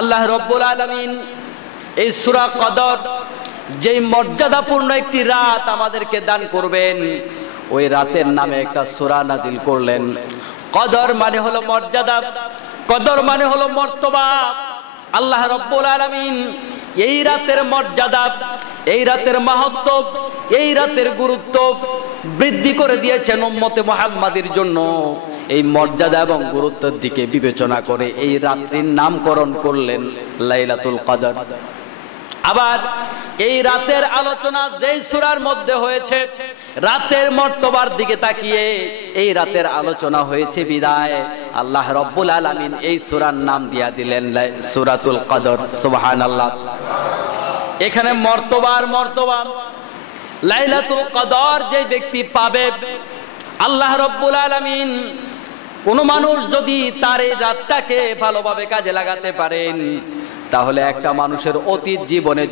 আল্লাহ রাব্বুল আলামিন এই সূরা কদর যেই মর্যাদাপূর্ণ একটি রাত আমাদেরকে দান করবেন, ওই রাতের নামে একটা সূরা নাজিল করলেন। কদর মানে হলো মর্যাদা, কদর মানে হলো মর্তবা। আল্লাহ রাব্বুল আলামিন এই রাতের মর্যাদা, এই রাতের মাহাত্ম্য, এই রাতের গুরুত্ব বৃদ্ধি করে দিয়েছেন উম্মতে মুহাম্মাদের জন্য। এই মর্যাদা এবং গুরুত্বের দিকে বিবেচনা করে এই রাত্রির নামকরণ করলেন লাইলাতুল কদর। আবার এই রাতের আলোচনা যেই সূরার মধ্যে হয়েছে, রাতের মর্তবার দিকে তাকিয়ে এই রাতের আলোচনা হয়েছে বিদায় আল্লাহ রাব্বুল আলামিন এই সূরার নাম দিয়া দিলেন সূরাতুল কদর। সুবহানাল্লাহ। এখানে মর্তবার মর্তবা, লাইলাতুল কদর যে ব্যক্তি পাবে, আল্লাহ রাব্বুল আলামিন কোন মানুষ যদি তার এই রাতটাকে ভালোভাবে কাজে লাগাতে পারেন, তাহলে একটা মানুষের অতীত জীবনে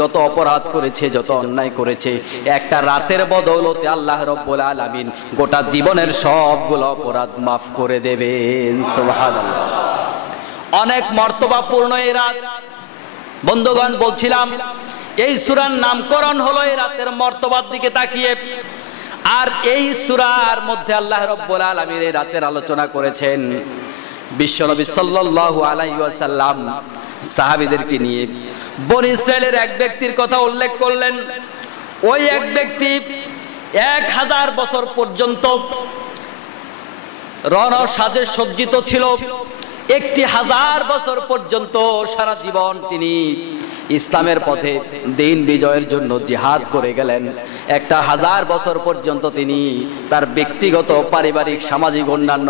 যত অপরাধ করেছে, যত অন্যায় করেছে, একটা রাতের বদৌলতে আল্লাহ রাব্বুল আলামিন গোটা জীবনের সবগুলো অপরাধ মাফ করে দেবেন। সুবহানাল্লাহ। অনেক মর্তবাপূর্ণ এই রাত। বন্ধুগণ, বলছিলাম এই সূরার নামকরণ হলো এই রাতের মর্তবার দিকে তাকিয়ে। আর এই সূরার মধ্যে আল্লাহ রাব্বুল আলামিন এই রাতের আলোচনা করেছেন। বিশ্বনবী সাল্লাল্লাহু আলাইহি ওয়াসাল্লাম সাহাবীদেরকে নিয়ে বনী ইসরাইলের এক ব্যক্তির কথা উল্লেখ করলেন। ওই এক ব্যক্তি 1000 বছর পর্যন্ত রণসাজে সজ্জিত ছিল। 1000 বছর পর্যন্ত সারা জীবন তিনি ইসলামের পথে দিন বিজয়ের জন্য জিহাদ করে গেলেন। 1000 বছর পর্যন্ত তিনি তার ব্যক্তিগত, পারিবারিক, সামাজিক অন্যান্য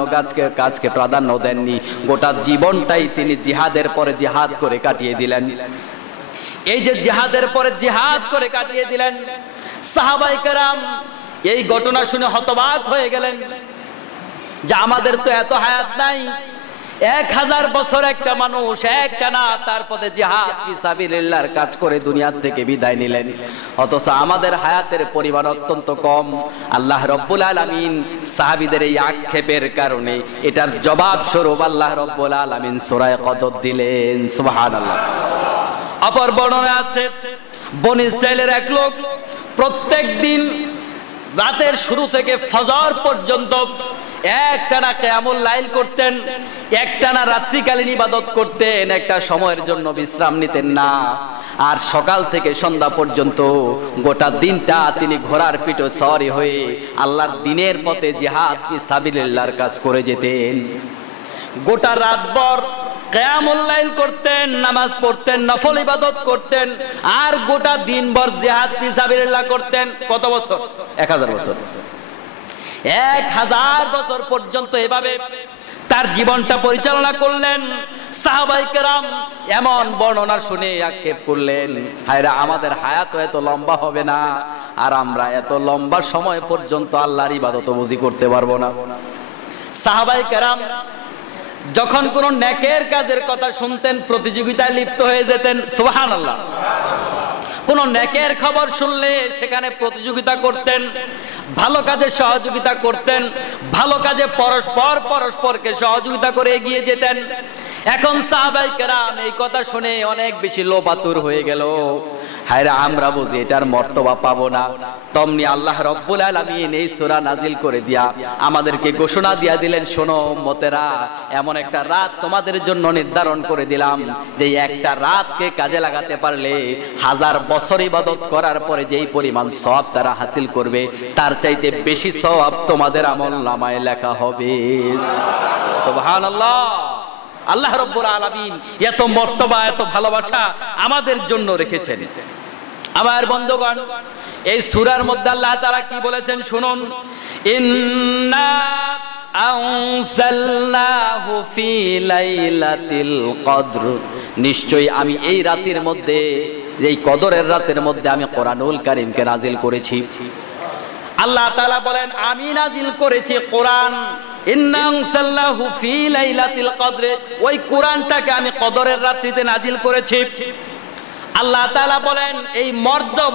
কাজকে প্রাধান্য দেননি। গোটা জীবনটাই তিনি জিহাদের পরে জিহাদ করে কাটিয়ে দিলেন। এই যে জিহাদের পরে জিহাদ করে কাটিয়ে দিলেন, সাহাবায়ে কেরাম এই ঘটনা শুনে হতবাক হয়ে গেলেন যে আমাদের তো এত হায়াত নাই। 1000 বছর একটা মানুষ একটানা তার পথে জিহাদ ফিসাবিলিল্লাহর কাজ করে দুনিয়ার থেকে বিদায় নিলেন, অথচ আমাদের হায়াতের পরিমাণ অত্যন্ত কম। আল্লাহ রাব্বুল আলামিন সাহাবীদের এই আক্ষেপের কারণে এটার জবাব স্বরূপ আল্লাহ রাব্বুল আলামিন সূরা কদর দিলেন। সুবহানাল্লাহ। অপর বর্ণনা আছে, বনী ইসরাইলের এক লোক প্রত্যেক দিন রাতের শুরু থেকে ফজর পর্যন্ত একটানা কিয়ামুল লাইল করতেন, একটানা রাত্রিকালীন ইবাদত করতেন, একটা সময়ের জন্য বিশ্রাম নিতেন না। আর সকাল থেকে সন্ধ্যা পর্যন্ত গোটা দিনটা তিনি ঘোড়ার পিঠে সওয়ারি হয়ে আল্লাহর দ্বীনের পথে জিহাদ ফিসাবিলিল্লাহর কাজ করে যেতেন। গোটা রাতভর কিয়ামুল লাইল করতেন, নামাজ পড়তেন, নফল ইবাদত করতেন, আর গোটা দিনভর জিহাদ ফিসাবিলিল্লাহ করতেন। কত বছর? 1000 বছর। 1000 বছর পর্যন্ত এভাবে তার জীবনটা পরিচালনা করলেন। সাহাবায়ে কেরাম এমন বর্ণনা শুনে আক্ষেপ করলেন, হায়রে আমাদের হায়াত এত লম্বা হবে না, আর আমরা এত লম্বা সময় পর্যন্ত আল্লাহর ইবাদত বুঝি করতে পারবো না। সাহাবায়ে কেরাম যখন কোন নেকের কাজের কথা শুনতেন, প্রতিযোগিতায় লিপ্ত হয়ে যেতেন। সুবহানাল্লাহ। কোন নেকের খবর শুনলে সেখানে প্রতিযোগিতা করতেন, ভালো কাজে সহযোগিতা করতেন, ভালো কাজে পরস্পরকে সহযোগিতা করে এগিয়ে যেতেন। এখন সাহাবায়ে কেরাম এই কথা শুনে অনেক বেশি লোভাতুর হয়ে গেল, হায়রে আমরা বুঝি এটার মর্তবা পাবো না। তমনি আল্লাহ রাব্বুল আলামিন এই সূরা নাজিল করে দিয়া আমাদেরকে ঘোষণা দিয়া দিলেন, শোনো উম্মতেরা, এমন একটা রাত তোমাদের জন্য নির্ধারণ করে দিলাম যে একটা রাতকে কাজে লাগাতে পারলে 1000 বছর ইবাদত করার পরে যেই পরিমাণ সওয়াব তারা হাসিল করবে, তার চাইতে বেশি সওয়াব তোমাদের আমলনামায় লেখা হবে। সুবহানাল্লাহ। আল্লাহ রাব্বুল আলামিন এত মর্তবা, এত ভালোবাসা আমাদের জন্য রেখেছেন। আমার বন্ধুগণ, এই সূরার মধ্যে আল্লাহ তাআলা কি বলেছেন শুনুন, ইন্না আনজালনাহু ফি লাইলাতিল কদর, নিশ্চয়ই আমি এই রাতের মধ্যে, এই কদরের রাতের মধ্যে আমি কোরআনুল কারীমকে নাজিল করেছি। আল্লাহ তাআলা বলেন আমি নাজিল করেছি কোরআন। ইন্না আনজালনাহু ফি লাইলাতিল কদর, ওই কোরআনটাকে আমি কদরের রাত্রিতে নাজিল করেছি। আল্লাহ তাআলা বলেন এই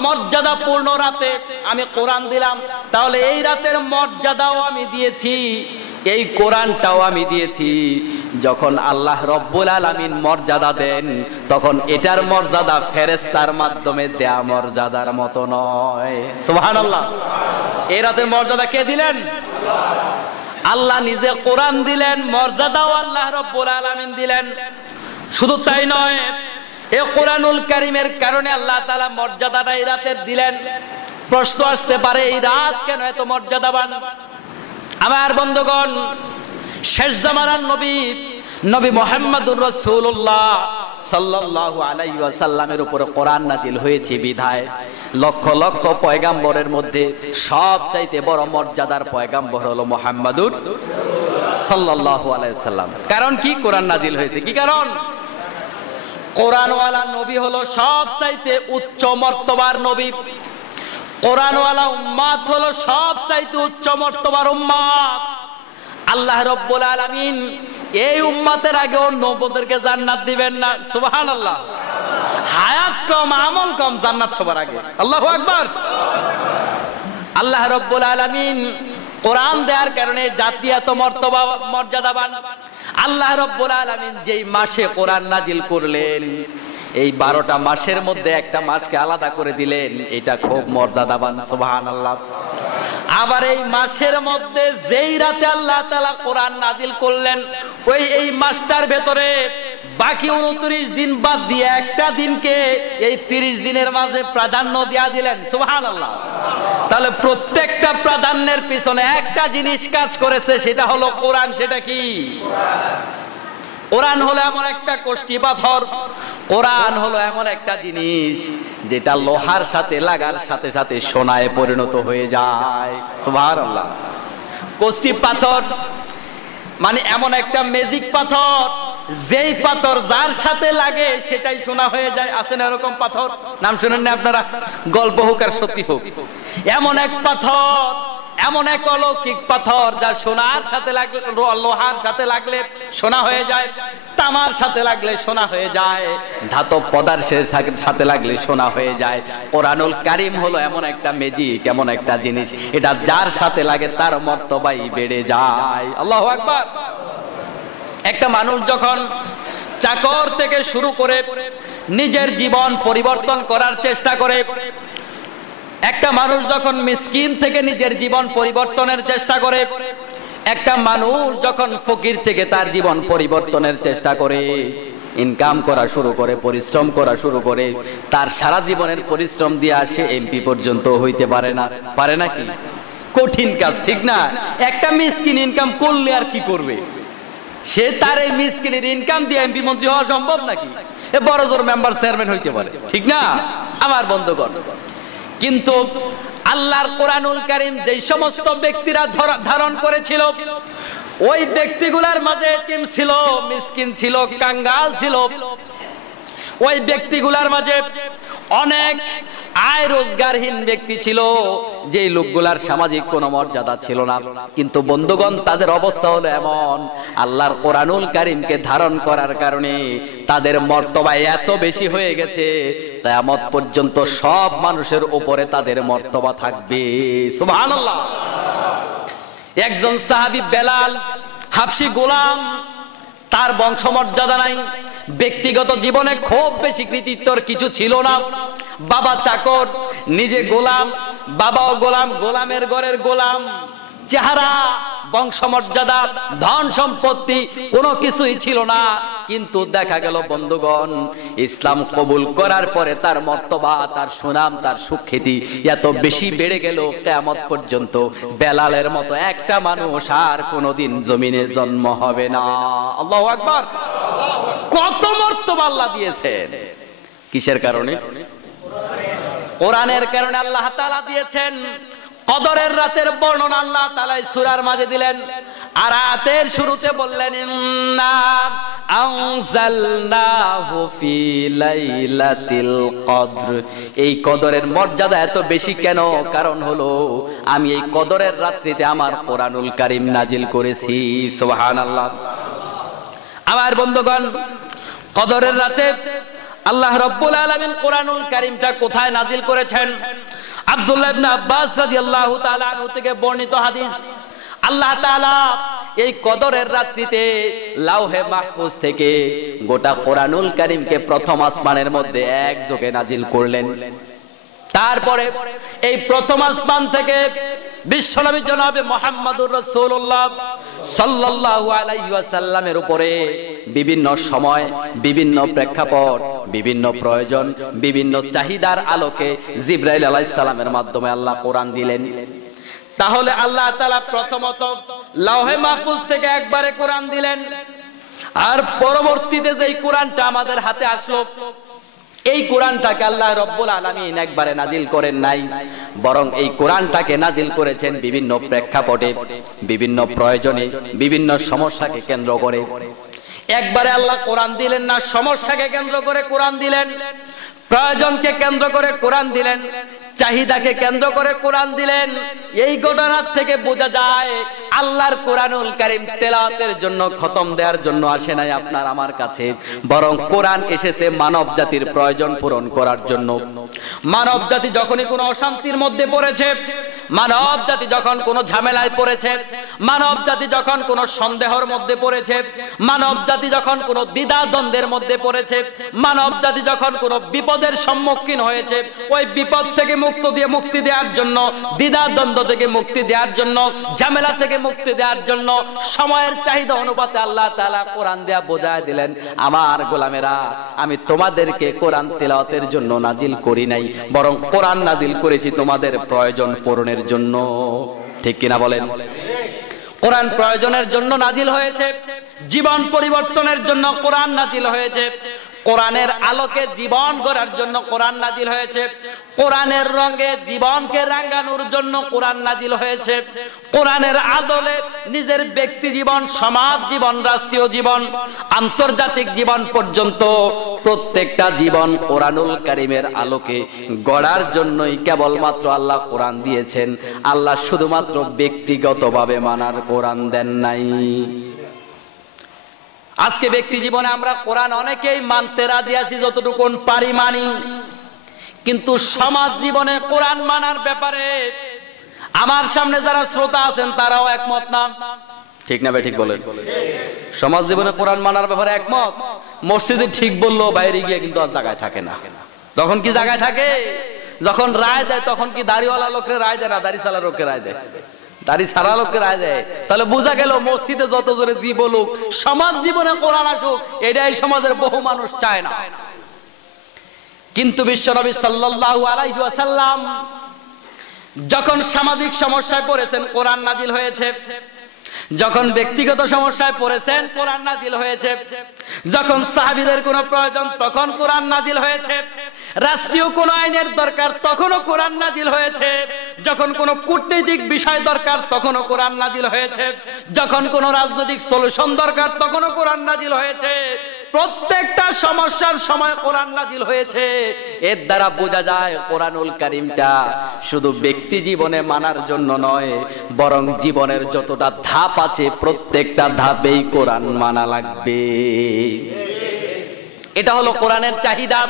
মর্যাদাপূর্ণ রাতে আমি কোরআন দিলাম, তাহলে এই রাতের মর্যাদাও আমি দিয়েছি। এই কোরআনটাও আমি দিয়েছি। যখন আল্লাহ রব্বুল আলামিন মর্যাদা দেন তখন এটার মর্যাদা ফেরেশতার মাধ্যমে দেয়া মর্যাদার মতো নয়। সুবহানাল্লাহ। এই রাতের মর্যাদা কে দিলেন? আল্লাহ নিজে কোরআন দিলেন, মর্যাদাও আল্লাহ রব্বুল আলামিন দিলেন। শুধু তাই নয়, এই কোরআনুল কারীমের কারণে আল্লাহ তাআলা মর্যাদাটা এই রাতের দিলেন। প্রশ্ন আসতে পারে এই রাত কেন এত মর্যাদাবান? আমার বন্ধুগণ, শেষ জামানার নবী মুহাম্মদুর রাসূলুল্লাহ সাল্লাল্লাহু আলাইহি ওয়াসাল্লামের উপরে কোরআন নাজিল হয়েছে বিধায় লক্ষ লক্ষ পয়গাম্বরের মধ্যে সবচাইতে বড় মর্যাদার পয়গাম্বর হলো মুহাম্মদুর সাল্লাল্লাহু আলাইহি ওয়াসাল্লাম। কারণ কি? কোরআন নাজিল হয়েছে। কি কারণ? কোরআনওয়ালা নবী হলো সবচাইতে উচ্চ মর্তবার নবী। কোরআনওয়ালা উম্মত হলো সবচাইতে উচ্চ মর্তবার উম্মত। আল্লাহ রাব্বুল আলামিন এই উম্মতের আগে অন্য উম্মতদেরকে জান্নাত দিবেন না। সুবহানাল্লাহ। হায়াত কম, আমল কম, জান্নাত সবার আগে। আল্লাহু আকবার। আল্লাহ রাব্বুল আলামিন কোরআন দেওয়ার কারণে জাতীয়ত মর্যাদাবান। আল্লাহ রাব্বুল আলামিন যেই মাসে কোরআন নাজিল করলেন, এই 12টা মাসের মধ্যে একটা মাসকে আলাদা করে দিলেন, এটা খুব মর্যাদাবান। সুবহানাল্লাহ। আবার এই মাসের মধ্যে যেই রাতে আল্লাহ তাআলা কোরআন নাজিল করলেন, এই মাসটার ভেতরে বাকি 29 দিন বাদ দিয়ে একটা দিনকে এই 30 দিনের মাঝে প্রাধান্য দেয়া দিলেন। সুবহানাল্লাহ। তাহলে প্রত্যেকটা প্রাধান্যের পিছনে একটা জিনিস কাজ করেছে, সেটা হলো কোরআন। সেটা কি? কোরআন হলো এমন একটা কষ্টি পাথর, কোরআন হলো এমন একটা জিনিস যেটা লোহার সাথে লাগার সাথে সাথে সোনায় পরিণত হয়ে যায়। সুবহানাল্লাহ। কষ্টি পাথর মানে এমন একটা ম্যাজিক পাথর, যেই পাথর যার সাথে লাগে সেটাই সোনা হয়ে যায়। আছে না এরকম পাথর? নাম শুনেন না আপনারা? গল্প হোক আর সত্যি হোক, এমন এক পাথর, এমন এক অলৌকিক পাথর যা সোনার সাথে লাগলে, লোহার সাথে লাগলে সোনা হয়ে যায়, তামার সাথে লাগলে সোনা হয়ে যায়, ধাতব পদার্থের সাথে লাগলে সোনা হয়ে যায়। কোরআনুল কারীম হলো এমন একটা ম্যাজিক, এমন একটা জিনিস, এটা যার সাথে লাগে তার মর্তবাই বেড়ে যায়। আল্লাহু আকবার। একটা মানুষ যখন চাকর থেকে শুরু করে নিজের জীবন পরিবর্তন করার চেষ্টা করে, একটা মানুষ যখন মিসকিন থেকে নিজের জীবন পরিবর্তনের চেষ্টা করে, একটা মানুষ যখন ফকির থেকে তার জীবন পরিবর্তনের চেষ্টা করে, ইনকাম করা শুরু করে, পরিশ্রম করা শুরু করে, তার সারা জীবনের পরিশ্রম দিয়ে আসে এমপি পর্যন্ত হইতে পারে না। পারে নাকি? কঠিন কাজ, ঠিক না? একটা মিসকিন ইনকাম করলে আর কি করবে? সে তার এই মিসকিনের ইনকাম দিয়ে এমপি মন্ত্রী হওয়া সম্ভব নাকি? এ বড় জোর মেম্বার চেয়ারম্যান হইতে পারে, ঠিক না আমার বন্ধুগণ? কিন্তু আল্লাহর কোরআনুল কারীম যেই সমস্ত ব্যক্তিরা ধারণ করেছিল, ওই ব্যক্তিগুলোর মাঝে এতিম ছিল, মিসকিন ছিল, কাঙ্গাল ছিল। ওই ব্যক্তিগুলোর মাঝে অনেক আয় রোজগারহীন ব্যক্তি ছিল, যেই লোকগুলার সামাজিক কোনো মর্যাদা ছিল না। কিন্তু বন্ধুগণ, তাদের অবস্থা হলো এমন, আল্লাহর কোরআনুল কারীমকে ধারণ করার কারণে তাদের মর্তবা এত বেশি হয়ে গেছে, কিয়ামত পর্যন্ত সব মানুষের উপরে তাদের মর্তবা থাকবে। সুবহানাল্লাহ। একজন সাহাবী বেলাল হাবশী গোলাম, তার বংশমর্যাদা নাই, ব্যক্তিগত জীবনে খুব বেশি কৃতিত্বর কিছু ছিল না। বাবা চাকর, নিজে গোলাম, বাবাও গোলাম, গোলামের ঘরের গোলাম। চেহারা, বংশমর্যাদা, ধন সম্পত্তি কোনো কিছুই ছিল না। কিন্তু দেখা গেল বন্ধুগণ, ইসলাম কবুল করার পরে তার মর্তবা, তার সুনাম, তার সুখ্যাতি এত বেশি বেড়ে গেল, কিয়ামত পর্যন্ত বেলালের মতো একটা মানুষ আর কোনোদিন জমিনে জন্ম হবে না। আল্লাহু আকবার। কত মর্তবা আল্লাহ দিয়েছেন, কিসের কারণে? কোরআনের কারণে আল্লাহ তাআলা দিয়েছেন। কদরের রাতের বর্ণনা আল্লাহ তাআলা সূরার মাঝে দিলেন, আর রাতের শুরুতে বললেন ইন্না আনজালনাহু ফি লাইলাতিল কদর। এই কদরের মর্যাদা এত বেশি কেন? কারণ হলো আমি এই কদরের রাত্রিতে আমার কোরআনুল কারীম নাজিল করেছি। সুবহানাল্লাহ। আমার বন্ধুগণ, কদরের রাতে আল্লাহ রাব্বুল আলামিন কোরআনুল কারীমটা কোথায় নাজিল করেছেন? আব্দুল্লাহ ইবনে আব্বাস রাদিয়াল্লাহু তাআলা আনহু থেকে বর্ণিত হাদিস, আল্লাহ তাআলা এই কদরের রাত্রিতে লাউহে মাহফুজ থেকে গোটা কোরআনুল কারীমকে প্রথম আসমানের মধ্যে একযোগে নাজিল করলেন। তারপরে এই প্রথম আসমান থেকে বিশ্বনবী জনাবে মুহাম্মদুর রাসূলুল্লাহ সাল্লাল্লাহু আলাইহি ওয়াসাল্লামের উপরে বিভিন্ন সময়, বিভিন্ন প্রেক্ষাপট, বিভিন্ন প্রয়োজন, বিভিন্ন চাহিদার আলোকে জিবরাইল আলাইহিস সালামের মাধ্যমে আল্লাহ কোরআন দিলেন। তাহলে আল্লাহ তাআলা প্রথমত লাউহে মাহফুজ থেকে একবারে কোরআন দিলেন, আর পরবর্তীতে যেই কোরআনটা আমাদের হাতে আসলো, এই কোরআনটাকে আল্লাহ রব্বুল আলামিন একবারে নাজিল করেন নাই, বরং এই কোরআনটাকে নাজিল করেছেন বিভিন্ন প্রেক্ষাপটে, বিভিন্ন প্রয়োজনে, বিভিন্ন সমস্যাকে কেন্দ্র করে। একবারে আল্লাহ কোরআন দিলেন না, সমস্যাকে কেন্দ্র করে কোরআন দিলেন, প্রয়োজনকে কেন্দ্র করে কোরআন দিলেন, চাহিদাকে কেন্দ্র করে কোরআন দিলেন। এই ঘটনার থেকে বোঝা যায় আল্লাহর কোরআনুল কারীম তেলাওয়াতের জন্য, খতম দেওয়ার জন্য আসে নাই আপনার আমার কাছে, বরং কোরআন এসেছে মানব জাতির প্রয়োজন পূরণ করার জন্য। মানব জাতি যখনই কোনো অশান্তির মধ্যে পড়েছে, মানব জাতি যখন কোনো ঝামেলায় পড়েছে, মানব জাতি যখন কোনো সন্দেহের মধ্যে পড়েছে, মানব জাতি যখন কোনো দ্বিধা দ্বন্দ্বের মধ্যে পড়েছে, মানব জাতি যখন কোনো বিপদের সম্মুখীন হয়েছে, ওই বিপদ থেকে মুক্তি দেওয়ার জন্য, দ্বিধা দ্বন্দ্ব থেকে মুক্তি দেওয়ার জন্য, ঝামেলা থেকে মুক্তি দেওয়ার জন্য সময়ের চাহিদা অনুপাতে আল্লাহ তাআলা কোরআন দেয়া বোঝায় দিলেন, আমার গোলামেরা, আমি তোমাদেরকে কোরআন তেলাওয়াতের জন্য নাজিল করি নাই, বরং কোরআন নাজিল করেছি তোমাদের প্রয়োজন পূরণের জন্য। ঠিক কিনা বলেন? কোরআন প্রয়োজনের জন্য নাজিল হয়েছে, জীবন পরিবর্তনের জন্য কোরআন নাজিল হয়েছে, কোরআনের আলোকে জীবন গড়ার জন্য কোরআন নাজিল হয়েছে, কোরআনের রঙে জীবনকে রাঙানোর জন্য কোরআন নাজিল হয়েছে, কোরআনের আদলে নিজের ব্যক্তি জীবন, সমাজ জীবন, রাষ্ট্রীয় জীবন, আন্তর্জাতিক জীবন পর্যন্ত প্রত্যেকটা জীবন কোরআনুল কারীমের আলোকে গড়ার জন্যই কেবলমাত্র আল্লাহ কোরআন দিয়েছেন। আল্লাহ শুধুমাত্র ব্যক্তিগতভাবে মানার কোরআন দেন নাই। আজকে ব্যক্তি জীবনে আমরা কোরআন অনেকেই মানতে রাজি আছি, যতটুকু পারি মানি, কিন্তু সমাজ জীবনে কোরআন মানার ব্যাপারে আমার সামনে যারা শ্রোতা আছেন তারাও একমত না। ঠিক না ভাই? ঠিক বলেন। সমাজ জীবনে কোরআন মানার ব্যাপারে একমত। মসজিদে ঠিক বললো, বাইরে গিয়ে কিন্তু আর জায়গায় থাকে না। তখন কি জায়গায় থাকে? যখন রায় দেয় তখন কি দাড়িওয়ালা লোককে রায় দেয় না, দাড়ি ছাড়া লোককে রায় দেয়? দাড়ি ছাড়া লোককে রায় দেয়। তাহলে বোঝা গেল মসজিদে যত জোরে জি বলুক, সমাজ জীবনে কোরআন আসুক, এটাই সমাজের বহু মানুষ চায় না। কিন্তু বিশ্বনবী সাল্লাল্লাহু আলাইহি ওয়াসাল্লাম যখন সামাজিক সমস্যায় পড়েছেন কোরআন নাজিল হয়েছে, যখন ব্যক্তিগত সমস্যায় পড়েছেন কোরআন নাজিল হয়েছে, যখন সাহাবীদের কোনো প্রয়োজন তখন কোরআন নাজিল হয়েছে, রাষ্ট্রীয় কোনো আইনের দরকার তখনও কোরআন নাজিল হয়েছে, যখন কোনো কূটনৈতিক বিষয় দরকার তখনও কোরআন নাজিল হয়েছে, যখন কোনো রাজনৈতিক সলিউশন দরকার তখনও কোরআন নাজিল হয়েছে। প্রত্যেকটা সমস্যার সময় কোরআন নাজিল হয়েছে। এর দ্বারা বোঝা যায় কোরআনুল কারীমটা শুধু ব্যক্তি জীবনে মানার জন্য নয়, বরং জীবনের যতটা ধাপ আছে প্রত্যেকটা ধাপেই কোরআন মানা লাগবে। এটা হলো কোরআনের চাহিদা।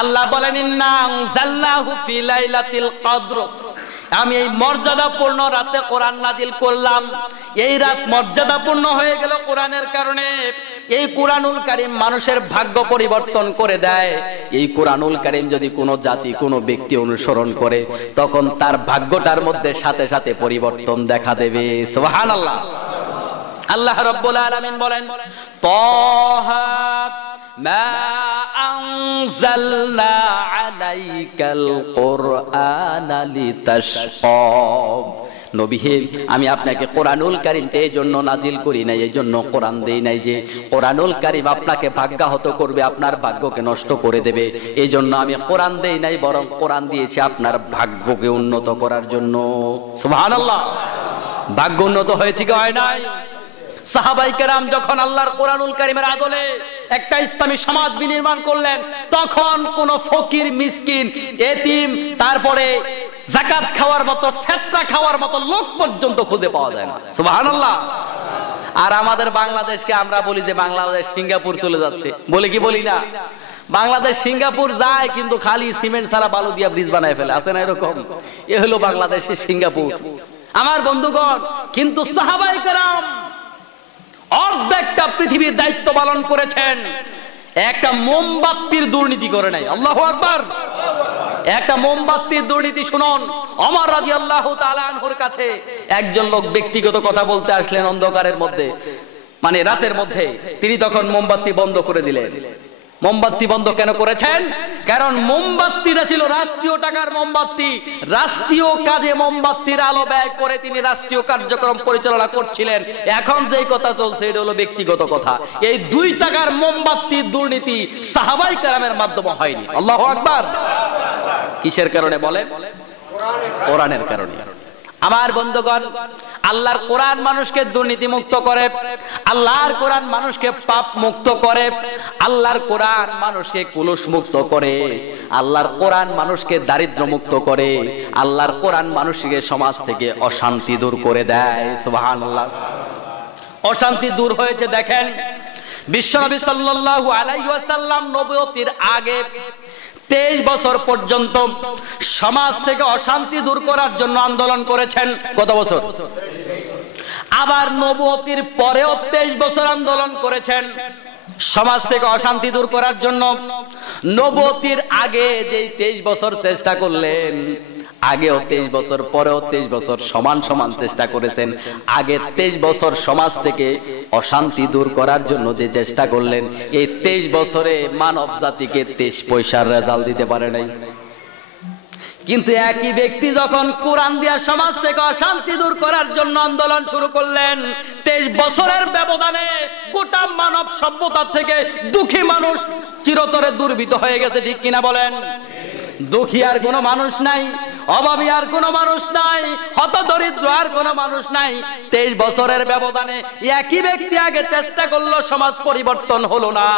আল্লাহ বলেন, ইন্না আনজালনাহু ফি লাইলাতিল কদর, আমি এই মর্যাদাপূর্ণ রাতে কোরআন নাজিল করলাম। এই রাত মর্যাদাপূর্ণ হয়ে গেল কোরআনের কারণে। এই কোরআনুল কারীম মানুষের ভাগ্য পরিবর্তন করে দেয়। এই কোরআনুল কারীম যদি কোনো জাতি, কোনো ব্যক্তি অনুসরণ করে, তখন তার ভাগ্যটার মধ্যে সাথে সাথে পরিবর্তন দেখা দেবে। সুবহানাল্লাহ। আল্লাহ রাব্বুল আলামিন বলেন, তাহা মা আনজালনা আলাইকাল কুরআনা লিতাশকা। নবী হে, আমি আপনাকে কোরআনুল কারীমটা এই জন্য নাজিল করি নাই, এই জন্য কোরআন দেই নাই যে কোরআনুল কারীম আপনাকে ভাগ্যাহত করবে, আপনার ভাগ্যকে নষ্ট করে দেবে। এই জন্য আমি কোরআন দেই নাই, বরং কোরআন দিয়েছি আপনার ভাগ্যকে উন্নত করার জন্য। সুবহানাল্লাহ। ভাগ্য উন্নত হয়েছে কি হয় নাই? সাহাবায়ে কেরাম যখন আল্লাহর কোরআনুল কারীমের আদলে একটা ইসলামী সমাজ বিনির্মাণ করলেন, তখন কোন ফকির, মিসকিন, এতিম, তারপরে যাকাত খাওয়ার মতো, ফেতরা খাওয়ার মতো লোক পর্যন্ত খুঁজে পাওয়া যায় না। সুবহানাল্লাহ। আর আমাদের বাংলাদেশকে আমরা বলি যে বাংলাদেশ সিঙ্গাপুর চলে যাচ্ছে, বলি কি বলি না? বাংলাদেশ সিঙ্গাপুর যায়, কিন্তু খালি সিমেন্ট ছাড়া বালু দিয়ে ব্রিজ বানায় ফেলে, আছে না এরকম? এ হলো বাংলাদেশের সিঙ্গাপুর। আমার বন্ধুগণ, কিন্তু সাহাবায়ে কেরাম অর্ধেকটা পৃথিবীর দায়িত্ব পালন করেছেন, একটা মোমবাতির দুর্নীতি করে নাই। আল্লাহু আকবার। একটা মোমবাতির দুর্নীতি শুনুন। ওমর রাদিয়াল্লাহু তাআলা আনহুর কাছে একজন লোক ব্যক্তিগত কথা বলতে আসলেন অন্ধকারের মধ্যে, মানে রাতের মধ্যে। তিনি তখন মোমবাতি বন্ধ করে দিলেন। মোমবাতি বন্ধ কেন করেছেন? কারণ মোমবাতিটা ছিল রাষ্ট্রীয় টাকার মোমবাতি, রাষ্ট্রীয় কাজে মোমবাতির আলো ব্যয় করে তিনি রাষ্ট্রীয় কার্যক্রম পরিচালনা করছিলেন। এখন যেই কথা চলছে এটা হলো ব্যক্তিগত কথা। এই 2 টাকার মোমবাতির দুর্নীতি সাহাবায়ে কেরামের মাধ্যমে হয়নি। আল্লাহু আকবার। কিসের কারণে বলেন? কোরআনের কারণে। আমার বন্ধুগণ, আল্লাহর কোরআন মানুষকে দুর্নীতি মুক্ত করে, আল্লাহর কোরআন মানুষকে পাপ মুক্ত করে, আল্লাহর কোরআন মানুষকে কুলুষ মুক্ত করে, আল্লাহর কোরআন মানুষকে দারিদ্র মুক্ত করে, আল্লাহর কোরআন মানুষকে সমাজ থেকে অশান্তি দূর করে দেয়। সুবহানাল্লাহ। অশান্তি দূর হয়েছে দেখেন। বিশ্বনবী সাল্লাল্লাহু আলাইহি ওয়াসাল্লাম নবুয়তির আগে 23 বছর পর্যন্ত সমাজ থেকে অশান্তি দূর করার জন্য আন্দোলন করেছেন। কত বছর? আবার নবুয়তির পরেও 23 বছর আন্দোলন করেছেন সমাজ থেকে অশান্তি দূর করার জন্য। নবুয়তির আগে যেই 23 বছর চেষ্টা করলেন, আগেও 23 বছর, পরেও 23 বছর সমান সমান চেষ্টা করেছেন। আগে 23 বছর সমাজ থেকে অশান্তি দূর করার জন্য যে চেষ্টা করলেন, এই 23 বছরে মানব জাতিকে 23 পয়সার রেজাল্ট দিতে পারে নাই। কিন্তু একই ব্যক্তি যখন কোরআন দিয়া সমাজ থেকে অশান্তি দূর করার জন্য আন্দোলন শুরু করলেন, 23 বছরের ব্যবধানে গোটা মানব সভ্যতা থেকে দুঃখী মানুষ চিরতরে দুর্বৃত হয়ে গেছে। ঠিক কিনা বলেন? দুঃখী আর কোনো মানুষ নাই, অভাবী আর কোনো মানুষ নাই, হতদরিদ্র আর কোনো মানুষ নাই। 23 বছরের ব্যবধানে একই ব্যক্তি আগে চেষ্টা করলো, সমাজ পরিবর্তন হলো না।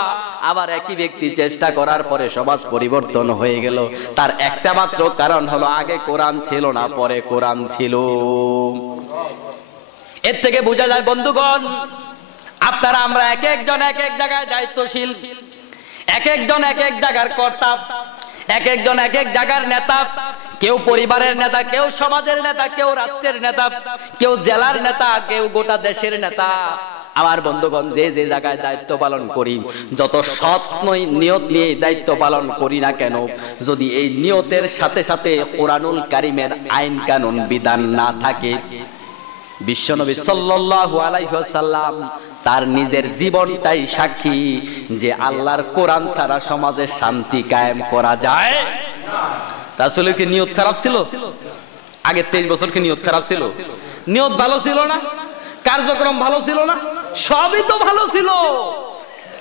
আবার একই ব্যক্তি চেষ্টা করার পরে সমাজ পরিবর্তন হয়ে গেল। তার একটা মাত্র কারণ হলো আগে কোরআন ছিল না, পরে কোরআন ছিল। এর থেকে বোঝা যায় বন্ধুগণ, আপনারা আমরা এক একজন এক এক জায়গায় দায়িত্বশীল, এক একজন এক এক জায়গার কর্তা, এক একজন এক এক জায়গার নেতা। কেউ পরিবারের নেতা, কেউ সমাজের নেতা, কেউ রাষ্ট্রের নেতা, কেউ জেলার নেতা, কেউ গোটা দেশের নেতা। আমার বন্ধুগণ, যে যে জায়গায় দায়িত্ব পালন করি, যত সৎ নিয়ত নিয়ে দায়িত্ব পালন করি না কেন, যদি এই নিয়তের সাথে সাথে কোরআনুল কারীমের আইন কানুন বিধান না থাকে, বিশ্বনবী সাল্লাল্লাহু আলাইহি ওয়াসাল্লাম তার নিজের জীবনটাই সাক্ষী যে আল্লাহর কোরআন ছাড়া সমাজে শান্তি কায়েম করা যায় না। রাসূলের কি নিয়ত খারাপ ছিল? আগে 23 বছর কি নিয়ত খারাপ ছিল? নিয়ত ভালো ছিল না? কার্যক্রম ভালো ছিল না? সবই তো ভালো ছিল,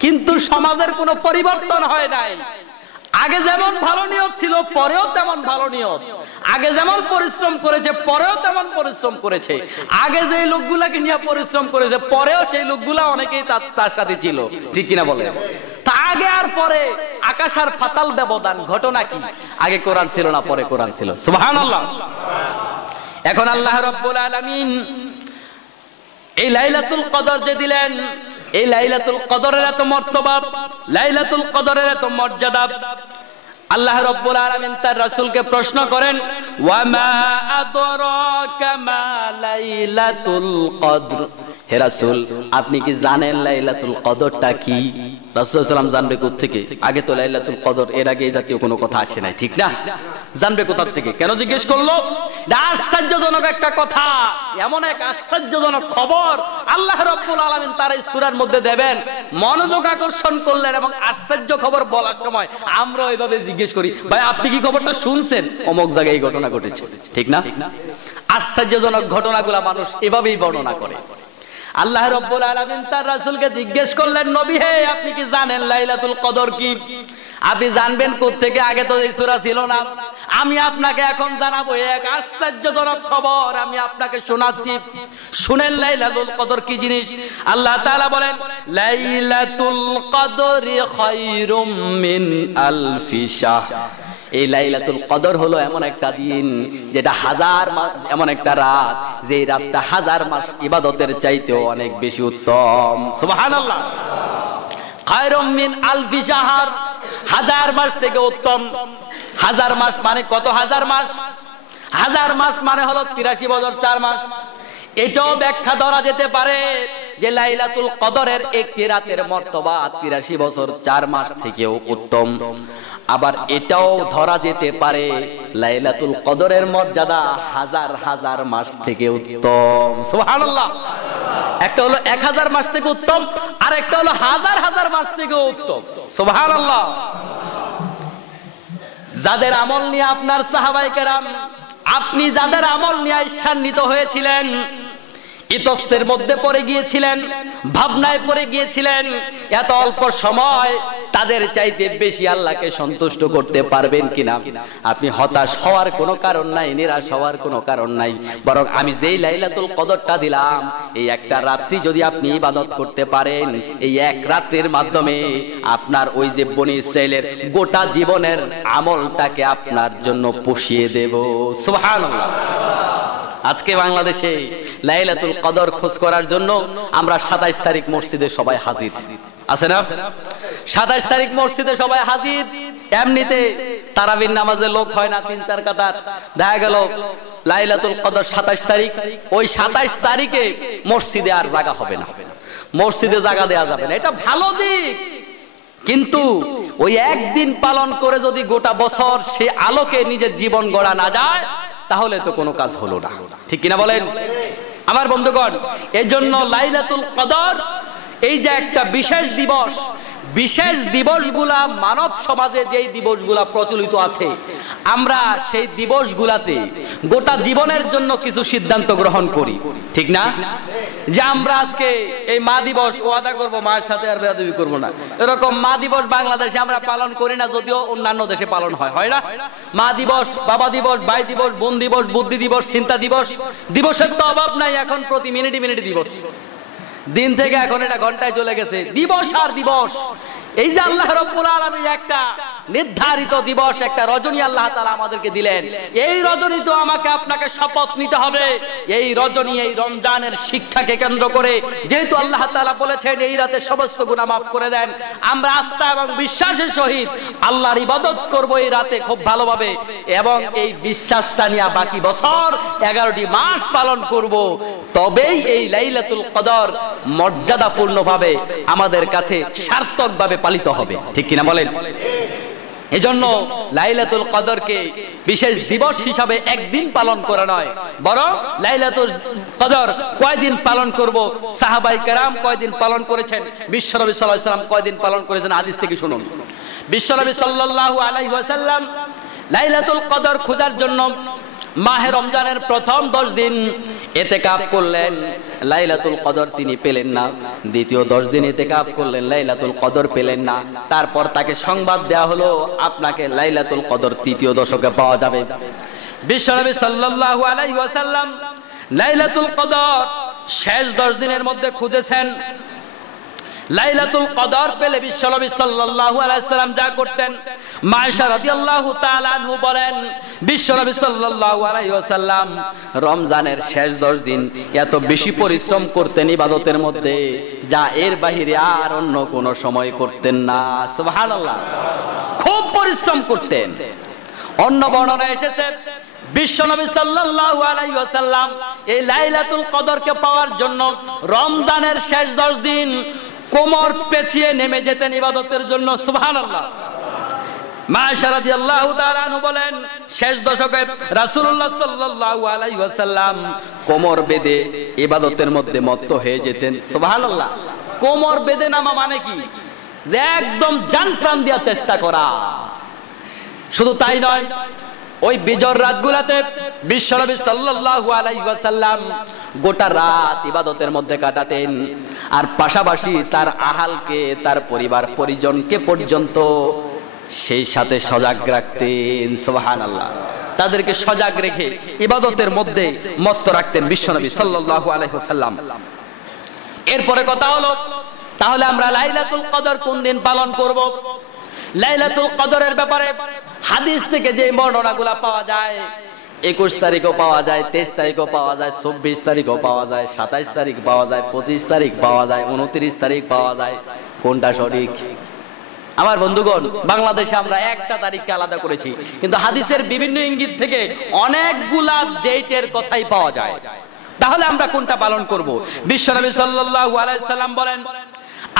কিন্তু সমাজের কোনো পরিবর্তন হয় নাই। আগে যেমন ভালো নিয়ত ছিল, পরেও তেমন ভালো নিয়ত। আগে যেমন পরিশ্রম করেছে, পরেও তেমন পরিশ্রম করেছে। আগে যে লোকগুলাকে নিয়ে পরিশ্রম করেছে, পরেও সেই লোকগুলা অনেকেই তার সাথে ছিল। ঠিক কিনা বলে? তা আগে আর পরে আকাশ আর পাতাল ব্যবধান। ঘটনা কি? আগে কোরআন ছিল না, পরে কোরআন ছিল। সুবহানাল্লাহ। এখন আল্লাহ রাব্বুল আলামিন এই লাইলাতুল কদর যে দিলেন, এই লাইলাতুল কদরের এত মর্তবা, লাইলাতুল কদরের এত মর্যাদা, আল্লাহ রাব্বুল আলামিন তার রাসূলকে প্রশ্ন করেন, ওয়া মা আদরাকা মা লাইলাতুল কদর। হে রাসূল, আপনি কি জানেন লাইলাতুল কদরটা কি? রাসূল সাল্লাল্লাহু আলাইহি ওয়াসাল্লাম জানবে কোথা থেকে? আগে তো লাইলাতুল কদর, এর আগে এই জাতীয় কোনো কথা আসে নাই, ঠিক না? জানবে কোথা থেকে? কেন জিজ্ঞেস করলো? আশ্চর্যজনক একটা কথা, এমন এক আশ্চর্যজনক খবর আল্লাহ রাব্বুল আলামিন তার এই সূরার মধ্যে দেবেন। মনোযোগ আকর্ষণ করলেন এবং আশ্চর্য খবর বলার সময় আমরা এইভাবে জিজ্ঞেস করি, ভাই আপনি কি খবরটা শুনছেন? অমুক জায়গায় এই ঘটনা ঘটেছে, ঠিক না? আশ্চর্যজনক ঘটনাগুলো মানুষ এভাবেই বর্ণনা করে। আল্লাহ রাব্বুল আলামিন তার রাসূলকে জিজ্ঞেস করলেন, নবী হে, আপনি কি জানেন লাইলাতুল কদর কি? আপনি জানবেন কোত্থেকে? আগে তো এই সূরা ছিল না। আমি আপনাকে এখন জানাবো এক আশ্চর্যজনক খবর, আমি আপনাকে শোনাচ্ছি। শুনেন লাইলাতুল কদর কি জিনিস। আল্লাহ তাআলা বলেন, লাইলাতুল কদরি খায়রুম মিন আলফি শাহর। এই লাইলাতুল কদর হলো এমন একটা দিন যেটা হাজার মাস, এমন একটা রাত যে রাতটা হাজার মাস ইবাদতের চাইতেও অনেক বেশি উত্তম। সুবহানাল্লাহ। খায়রুম মিন আলফি শাহর, হাজার মাস থেকে উত্তম। হাজার মাস মানে কত? হাজার মাস, হাজার মাস মানে হলো 83 বছর 4 মাস। এটাও ব্যাখ্যা ধরা যেতে পারে যে লাইলাতুল কদরের একটি রাতের মর্তবা 83 বছর 4 মাস থেকেও উত্তম। আবার এটাও ধরা যেতে পারে লাইলাতুল কদরের মর্যাদা হাজার হাজার মাস থেকে উত্তম। সুবহানাল্লাহ। একটা হলো 1000 মাস থেকে উত্তম, আর একটা হলো হাজার হাজার মাস থেকে উত্তম। সুবহানাল্লাহ। যাদের আমল নিয়ে আপনার সাহাবায়ে কেরাম, আপনি যাদের আমল নিয়ে ঈর্ষান্বিত হয়েছিলেন, ইতস্তের মধ্যে পড়ে গিয়েছিলেন, ভাবনায় পড়ে গিয়েছিলেন, এত অল্প সময় তাদের চাইতে বেশি আল্লাহকে সন্তুষ্ট করতে পারবেন কিনা, আপনি হতাশ হওয়ার কোনো কারণ নাই, নিরাশ হওয়ার কোনো কারণ নাই। বরং আমি যেই লাইলাতুল কদরটা দিলাম, এই একটা রাত্রি যদি আপনি ইবাদত করতে পারেন, এই এক রাত্রির মাধ্যমে আপনার ওই যে বনি ইসরাইলের গোটা জীবনের আমলটাকে আপনার জন্য পুষিয়ে দেব। সুবহানাল্লাহ। আজকে বাংলাদেশে লাইলাতুল কদর খোঁজ করার জন্য আমরা 27 তারিখ মসজিদে সবাই হাজির, আছে না? 27 তারিখ মসজিদে সবাই হাজির। এমনিতে তারাবির নামাজে লোক হয় না 3-4 কাতার, দেখা গেল লাইলাতুল কদর 27 তারিখ, ওই 27 তারিখে মসজিদে আর জায়গা হবে না, মসজিদে জায়গা দেওয়া যাবে না। এটা ভালো দিক, কিন্তু ওই একদিন পালন করে যদি গোটা বছর সে আলোকে নিজের জীবন গড়া না যায়, তাহলে তো কোনো কাজ হলো না। ঠিক কিনা বলেন আমার বন্ধুগণ? এই জন্য লাইলাতুল কদর এই যে একটা বিশেষ দিবস, বিশেষ দিবসগুলা মানব সমাজে যেই দিবসগুলা প্রচলিত আছে, আমরা সেই দিবসগুলাতে গোটা জীবনের জন্য কিছু সিদ্ধান্ত গ্রহণ করি, ঠিক না? যে আমরা আজকে এই মা দিবস ওয়াদা করব, মায়ের সাথে আর বেয়াদবি করব না, এরকম মা দিবস বাংলাদেশে আমরা পালন করি না, যদিও অন্যান্য দেশে পালন হয়, হয় না? মা দিবস, বাবা দিবস, ভাই দিবস, বোন দিবস, বুদ্ধি দিবস, চিন্তা দিবস, দিবসের তো অভাব নাই। এখন প্রতি মিনিটে মিনিটে দিবস, দিন থেকে এখন এটা ঘন্টায় চলে গেছে, দিবস আর দিবস। এই যে আল্লাহ রাব্বুল আলামিন একটা নির্ধারিত দিবস, একটা রজনী আল্লাহ তাআলা আমাদেরকে দিলেন, এই রজনী তো আমাকে আপনাকে শপথ নিতে হবে। এই রজনী, এই রমজানের শিক্ষাকে কেন্দ্র করে, যেহেতু আল্লাহ তাআলা বলেছেন এই রাতে সমস্ত গুনাহ মাফ করে দেন, আমরা আস্থা এবং বিশ্বাসের সহিত আল্লাহর ইবাদত করব এই রাতে খুব ভালোভাবে, এবং এই বিশ্বাসটা নিয়ে বাকি বছর 11টি মাস পালন করব, তবেই এই লাইলাতুল কদর মর্যাদাপূর্ণভাবে আমাদের কাছে সার্থকভাবে পালিত হবে। ঠিক কিনা বলেন? এজন্য লাইলাতুল কদরকে বিশেষ দিবস হিসাবে একদিন পালন করা নয়, বরং লাইলাতুল কদর কয়দিন পালন করব, সাহাবায়ে কেরাম কয়দিন পালন করেছেন, বিশ্বনবী সাল্লাল্লাহু আলাইহি ওয়াসাল্লাম কয়দিন পালন করেছেন, হাদিস থেকে শুনুন। বিশ্বনবী সাল্লাল্লাহু আলাইহি ওয়াসাল্লাম লাইলাতুল কদর খোঁজার জন্য মাহে রমজানের প্রথম 10 দিন ইতিকাফ করলেন, লাইলাতুল কদর তিনি পেলেন না। দ্বিতীয় 10 দিন ইতিকাফ করলেন, লাইলাতুল কদর পেলেন না। তারপর তাকে সংবাদ দেয়া হলো, আপনাকে লাইলাতুল কদর তৃতীয় দশকে পাওয়া যাবে। বিশ্বনবী সাল্লাল্লাহু আলাইহি ওয়াসাল্লাম লাইলাতুল কদর শেষ 10 দিনের মধ্যে খুঁজেছেন। লাইলাতুল কদর পেলে বিশ্বনবী সাল্লাল্লাহু আলাইহি ওয়াসাল্লাম যা করতেন, মা আয়েশা রাদিয়াল্লাহু তাআলা আনহু বলেন, বিশ্বনবী সাল্লাল্লাহু আলাইহি ওয়াসাল্লাম রমজানের শেষ 10 দিন এত বেশি পরিশ্রম করতেন ইবাদতের মধ্যে, যা এর বাহিরে আর অন্য কোন সময় করতেন না। সুবহানাল্লাহ। খুব পরিশ্রম করতেন। অন্য বর্ণনায় এসেছে বিশ্বনবী সাল্লাল্লাহু আলাইহি ওয়াসাল্লাম এই লাইলাতুল কদরকে পাওয়ার জন্য রমজানের শেষ 10 দিন কোমর পেঁচিয়ে নেমে যেতেন ইবাদতের জন্য। সুবহানাল্লাহ। মা আয়েশা রাদিয়াল্লাহু তাআলা আনহা বলেন, শেষ দশকে রাসূলুল্লাহ সাল্লাল্লাহু আলাইহি ওয়াসাল্লাম কোমর বেঁধে ইবাদতের মধ্যে মত্ত হয়ে যেতেন। সুবহানাল্লাহ। কোমর বেঁধে নামা মানে কি? যে একদম জান প্রাণ দেওয়ার চেষ্টা করা। শুধু তাই নয়, ওই বিজয়ের রাতগুলোতে বিশ্বনবী সাল্লাল্লাহু আলাইহি ওয়াসাল্লাম গোটা রাত ইবাদতের মধ্যে কাটাতেন, আর পাশাপাশি তার আহালকে, তার পরিবার পরিজনকে পর্যন্ত সেই সাথে সজাগ রাখতেন। সুবহানাল্লাহ। তাদেরকে সজাগ রেখে ইবাদতের মধ্যে মত্ত রাখতেন বিশ্বনবী সাল্লাল্লাহু আলাইহি ওয়াসাল্লাম। এরপরে কথা হলো, তাহলে আমরা লাইলাতুল কদর কোন দিন পালন করব? লাইলাতুল কদরের ব্যাপারে হাদিস থেকে যে বর্ণনাগুলো পাওয়া যায়, 21 তারিখও পাওয়া যায়, 23 তারিখও পাওয়া যায়, 24 তারিখও পাওয়া যায়, 27 তারিখ পাওয়া যায়, 25 তারিখ পাওয়া যায়, 29 তারিখ পাওয়া যায়। কোনটা সঠিক? আমার বন্ধুগণ, বাংলাদেশে আমরা একটা তারিখকে আলাদা করেছি, কিন্তু হাদিসের বিভিন্ন ইঙ্গিত থেকে অনেকগুলা ডেটের কথাই পাওয়া যায়, তাহলে আমরা কোনটা পালন করব? বিশ্বনবী সাল্লাল্লাহু আলাইহি সাল্লাম বলেন,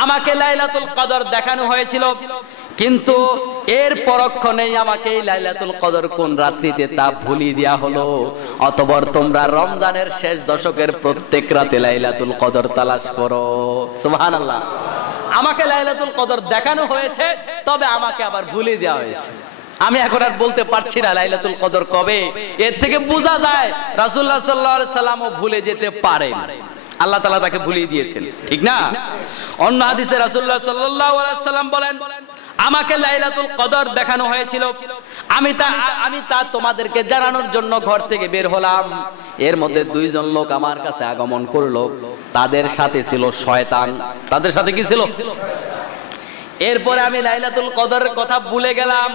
আমাকে লাইলাতুল কদর দেখানো হয়েছিল, কিন্তু এর পরক্ষণেই আমাকে লাইলাতুল কদর কোন রাত্রিতে তা ভুলিয়ে দেওয়া হলো। অতঃপর তোমরা রমজানের শেষ দশকের প্রত্যেক রাতে লাইলাতুল কদর তালাশ করো। সুবহানাল্লাহ। আমাকে লাইলাতুল কদর দেখানো হয়েছে, তবে আমাকে আবার ভুলিয়ে দেওয়া হয়েছে। আমি এখন আর বলতে পারছি না লাইলাতুল কদর কবে। এর থেকে বোঝা যায় রাসূলুল্লাহ সাল্লাল্লাহু আলাইহি সাল্লামও ভুলে যেতে পারেন, আল্লাহ তাআলা তাকে ভুলিয়ে দিয়েছেন, ঠিক না? অন্য হাদিসে রাসূলুল্লাহ সাল্লাল্লাহু আলাইহি সাল্লাম বলেন, আমাকে লাইলাতুল কদর দেখানো হয়েছিল, আমি তা তোমাদেরকে জানানোর জন্য ঘর থেকে বের হলাম। এর মধ্যে দুইজন লোক আমার কাছে আগমন করলো, তাদের সাথে ছিল শয়তান। তাদের সাথে কি ছিল? এরপরে আমি লাইলাতুল কদরের কথা ভুলে গেলাম।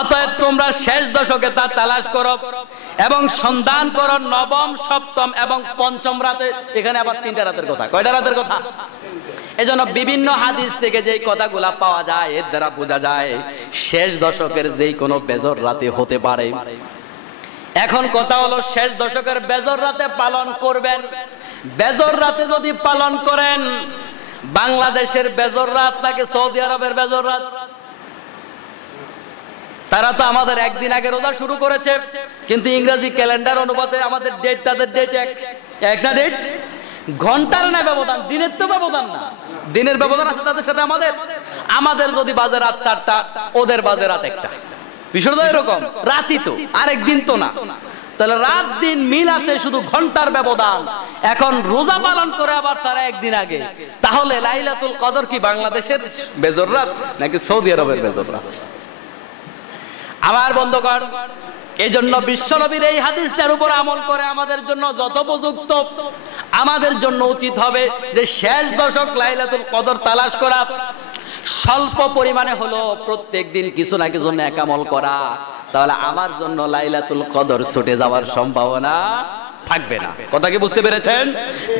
অতএব তোমরা শেষ দশকে তা তালাশ করো এবং সন্ধান করো নবম, সপ্তম এবং পঞ্চম রাতে। এখানে আবার 3টা রাতের কথা। কয়টা রাতের কথা? এজন্য বিভিন্ন হাদিস থেকে যেই কথাগুলা পাওয়া যায়, এর দ্বারা বোঝা যায় শেষ দশকের যেই কোনো বেজর রাতে হতে পারে। এখন কথা হলো, শেষ দশকের বেজর রাতে পালন করবেন। বেজর রাতে যদি পালন করেন, বাংলাদেশের বেজর রাত নাকি সৌদি আরবের বেজর রাত? তারা তো আমাদের একদিন আগে রোজা শুরু করেছে, কিন্তু ইংরেজি ক্যালেন্ডার অনুপাতে আমাদের ডেট তাদের ডেট একটা ডেট। ঘন্টার না ব্যবধান, দিনের তো ব্যবধান না। দিনের ব্যবধান আছে তাদের সাথে আমাদের যদি বাজে রাত 4টা, ওদের বাজে রাত 1টা। বিষয়টা এরকম, রাতই তো, আরেক দিন তো না। তাহলে রাত দিন মিল আছে, শুধু ঘন্টার ব্যবধান। এখন রোজা পালন করে আবার তারা একদিন আগে। তাহলে লাইলাতুল কদর কি বাংলাদেশের বেজর রাত নাকি সৌদি আরবের বেজর রাত? আমার বন্ধুগণ, এই জন্য বিশ্বনবীর এই হাদিসটার উপর আমল করে আমাদের জন্য যত উপযুক্ত, আমাদের জন্য উচিত হবে যে শেষ দশক লাইলাতুল কদর তালাশ করা, স্বল্প পরিমাণে হলো প্রত্যেক দিন কিছু না কিছু নেক আমল করা। তাহলে আমার জন্য লাইলাতুল কদর ছুটে যাওয়ার সম্ভাবনা থাকবে না। কথা কি বুঝতে পেরেছেন?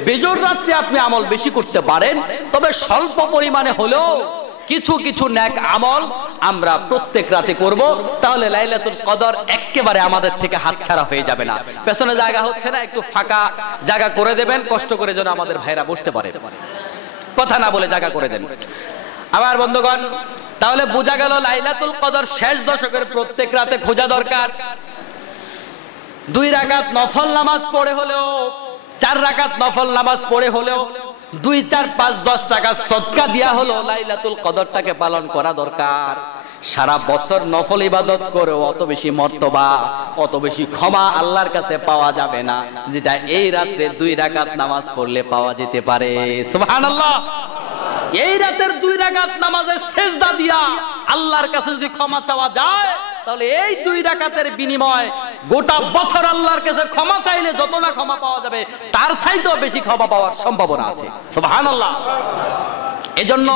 বেজর রাত্রে আপনি আমল বেশি করতে পারেন, তবে স্বল্প পরিমাণে হলেও কিছু কিছু নেক আমল আমরা প্রত্যেক রাতে করব। তাহলে লাইলাতুল কদর একেবারে আমাদের থেকে হাতছাড়া হয়ে যাবে না। পেছনে জায়গা হচ্ছে না, একটু ফাঁকা জায়গা করে দেবেন, কষ্ট করে যেন আমাদের ভাইরা বসতে পারে, কথা না বলে জায়গা করে দেন। আমার বন্ধুগণ, তাহলে বোঝা গেল লাইলাতুল কদর শেষ দশকের প্রত্যেক রাতে খোঁজা দরকার। 2 রাকাত নফল নামাজ পড়ে হলেও, 4 রাকাত নফল নামাজ পড়ে হলেও, 2, 4, 5, 10 টাকা সদকা দিয়া হলো লাইলাতুল কদরটাকে পালন করা দরকার। সারা বছর নফল ইবাদত করে অত বেশি মর্তবা, অত বেশি ক্ষমা আল্লাহর কাছে পাওয়া যাবে না, যেটা এই রাতে 2 রাকাত নামাজ পড়লে পাওয়া যেতে পারে। সুবহানাল্লাহ। এই রাতের 2 রাকাত নামাজের সিজদা দিয়া আল্লাহর কাছে যদি ক্ষমা চাওয়া যায়, তাহলে এই 2 রাকাতের বিনিময় গোটা বছর আল্লাহর কাছে ক্ষমা চাইলে যত না ক্ষমা পাওয়া যাবে, তার চাইতেও বেশি ক্ষমা পাওয়ার সম্ভাবনা আছে। সুবহানাল্লাহ। এজন্য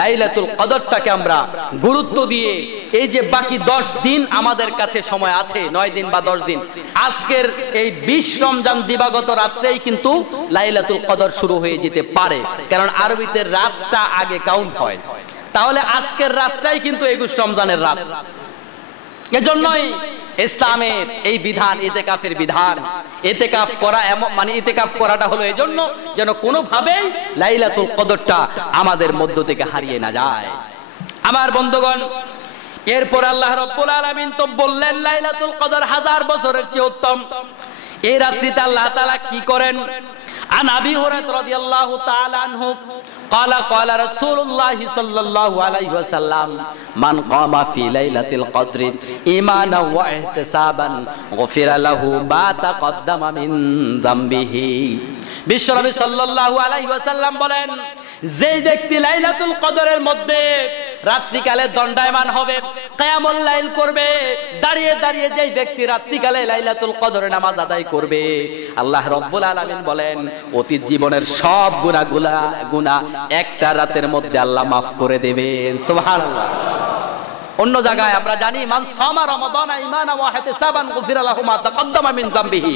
লাইলাতুল কদরটাকে আমরা গুরুত্ব দিয়ে, এই যে বাকি 10 দিন আমাদের কাছে সময় আছে, 9 দিন বা 10 দিন, আজকের এই 20 রমজান দিবাগত রাত্রেই কিন্তু লাইলাতুল কদর শুরু হয়ে যেতে পারে, কারণ আরবিতে রাতটা আগে কাউন্ট হয়। তাহলে আজকের রাতটাই কিন্তু 21 রমজানের রাত। এজন্যই ইসলামের এই বিধান, ইতিকাফের বিধান। ইতিকাফ করা মানে ইতিকাফ করাটা হলো এজন্য যেন কোনোভাবেই লাইলাতুল কদরটা আমাদের মধ্য থেকে হারিয়ে না যায়। আমার বন্ধুগণ, এরপর আল্লাহ রাব্বুল আলামিন তো বললেন লাইলাতুল কদর 1000 বছরের চেয়ে উত্তম। এই রাত্রিতে আল্লাহ তাআলা কি করেন? আন আবি হুরায়রা রাদিয়াল্লাহু তাআলা আনহু قال قال رسول الله صلى الله عليه وسلم من قام في ليلة القدر إيمانا واحتسابا غفر له ما تقدم من ذنبه। বিশ্বনবী সাল্লাল্লাহু আলাইহি ওয়াসাল্লাম বলেন, যে ব্যক্তি লাইলাতুল কদরের মধ্যে রাত্রিকালে দণ্ডায়মান হবে, কিয়ামুল লাইল করবে, দাঁড়িয়ে দাঁড়িয়ে যেই ব্যক্তি রাত্রিকালে লাইলাতুল কদরের নামাজ আদায় করবে, আল্লাহ রাব্বুল আলামিন বলেন অতীত জীবনের সব গুনাহ একটা রাতের মধ্যে আল্লাহ মাফ করে দেবেন। সুবহানাল্লাহ। অন্য জায়গায় আমরা জানি মান সামা রমাদানা ঈমানান ওয়া ইহতিসাবান গুফিরা লাহু মা তাকদ্দামা মিন যামবিহি,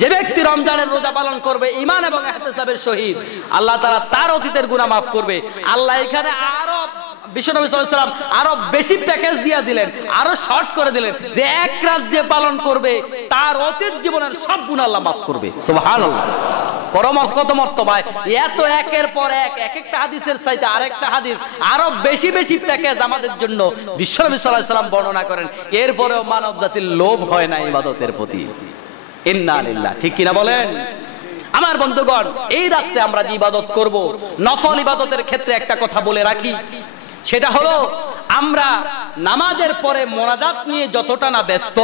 যে ব্যক্তি রমজানের রোজা পালন করবে ঈমান এবং ইহতিসাবের সহিত, আল্লাহ তাআলা তার অতীতের গুনাহ মাফ করবে। আল্লাহ এখানে আরো বিশ্বনবী সাল্লাল্লাহু আলাইহি ওয়াসাল্লাম আরো বেশি প্যাকেজ দিয়ে দিলেন, আরো শর্ট করে দিলেন যে এক রাত যে পালন করবে তার অতীত জীবনের সব গুনাহ আল্লাহ মাফ করবে। সুবহানাল্লাহ, কত মর্তবা! এত একের পর এক একটা হাদিসের চাইতে আরেকটা হাদিস আরো বেশি বেশি প্যাকেজ আমাদের জন্য বিশ্বনবী সাল্লাল্লাহু আলাইহি ওয়াসাল্লাম বর্ণনা করেন। এরপরেও মানব জাতির লোভ হয় না ইবাদতের প্রতি। ইন্না লিল্লাহ, ঠিক কিনা বলেন? আমার বন্ধুগণ, এই রাতে আমরা যে ইবাদত করব, নফল ইবাদতের ক্ষেত্রে একটা কথা বলে রাখি, সেটা হলো আমরা নামাজের পরে মোনাজাত নিয়ে যতটা না ব্যস্ত,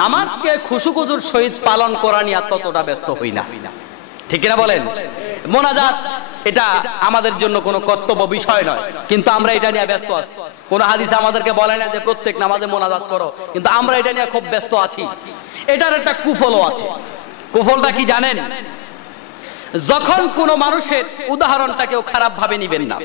নামাজকে খুশুখুজুর সহিত পালন করা নিয়ে ততটা ব্যস্ত হই না। ঠিক কিনা বলেন? মোনাজাত এটা আমাদের জন্য কোনো কর্তব্য বিষয় নয়, কিন্তু আমরা এটা নিয়ে ব্যস্ত আছি। কোন হাদিসে আমাদেরকে বলে না যে প্রত্যেক নামাজে মোনাজাত করো, কিন্তু আমরা এটা নিয়ে খুব ব্যস্ত আছি। এটার একটা কুফলও আছে। কুফলটা কি জানেন? যখন কোনো মানুষের, উদাহরণটা কেউ খারাপ ভাবে নিবেন না,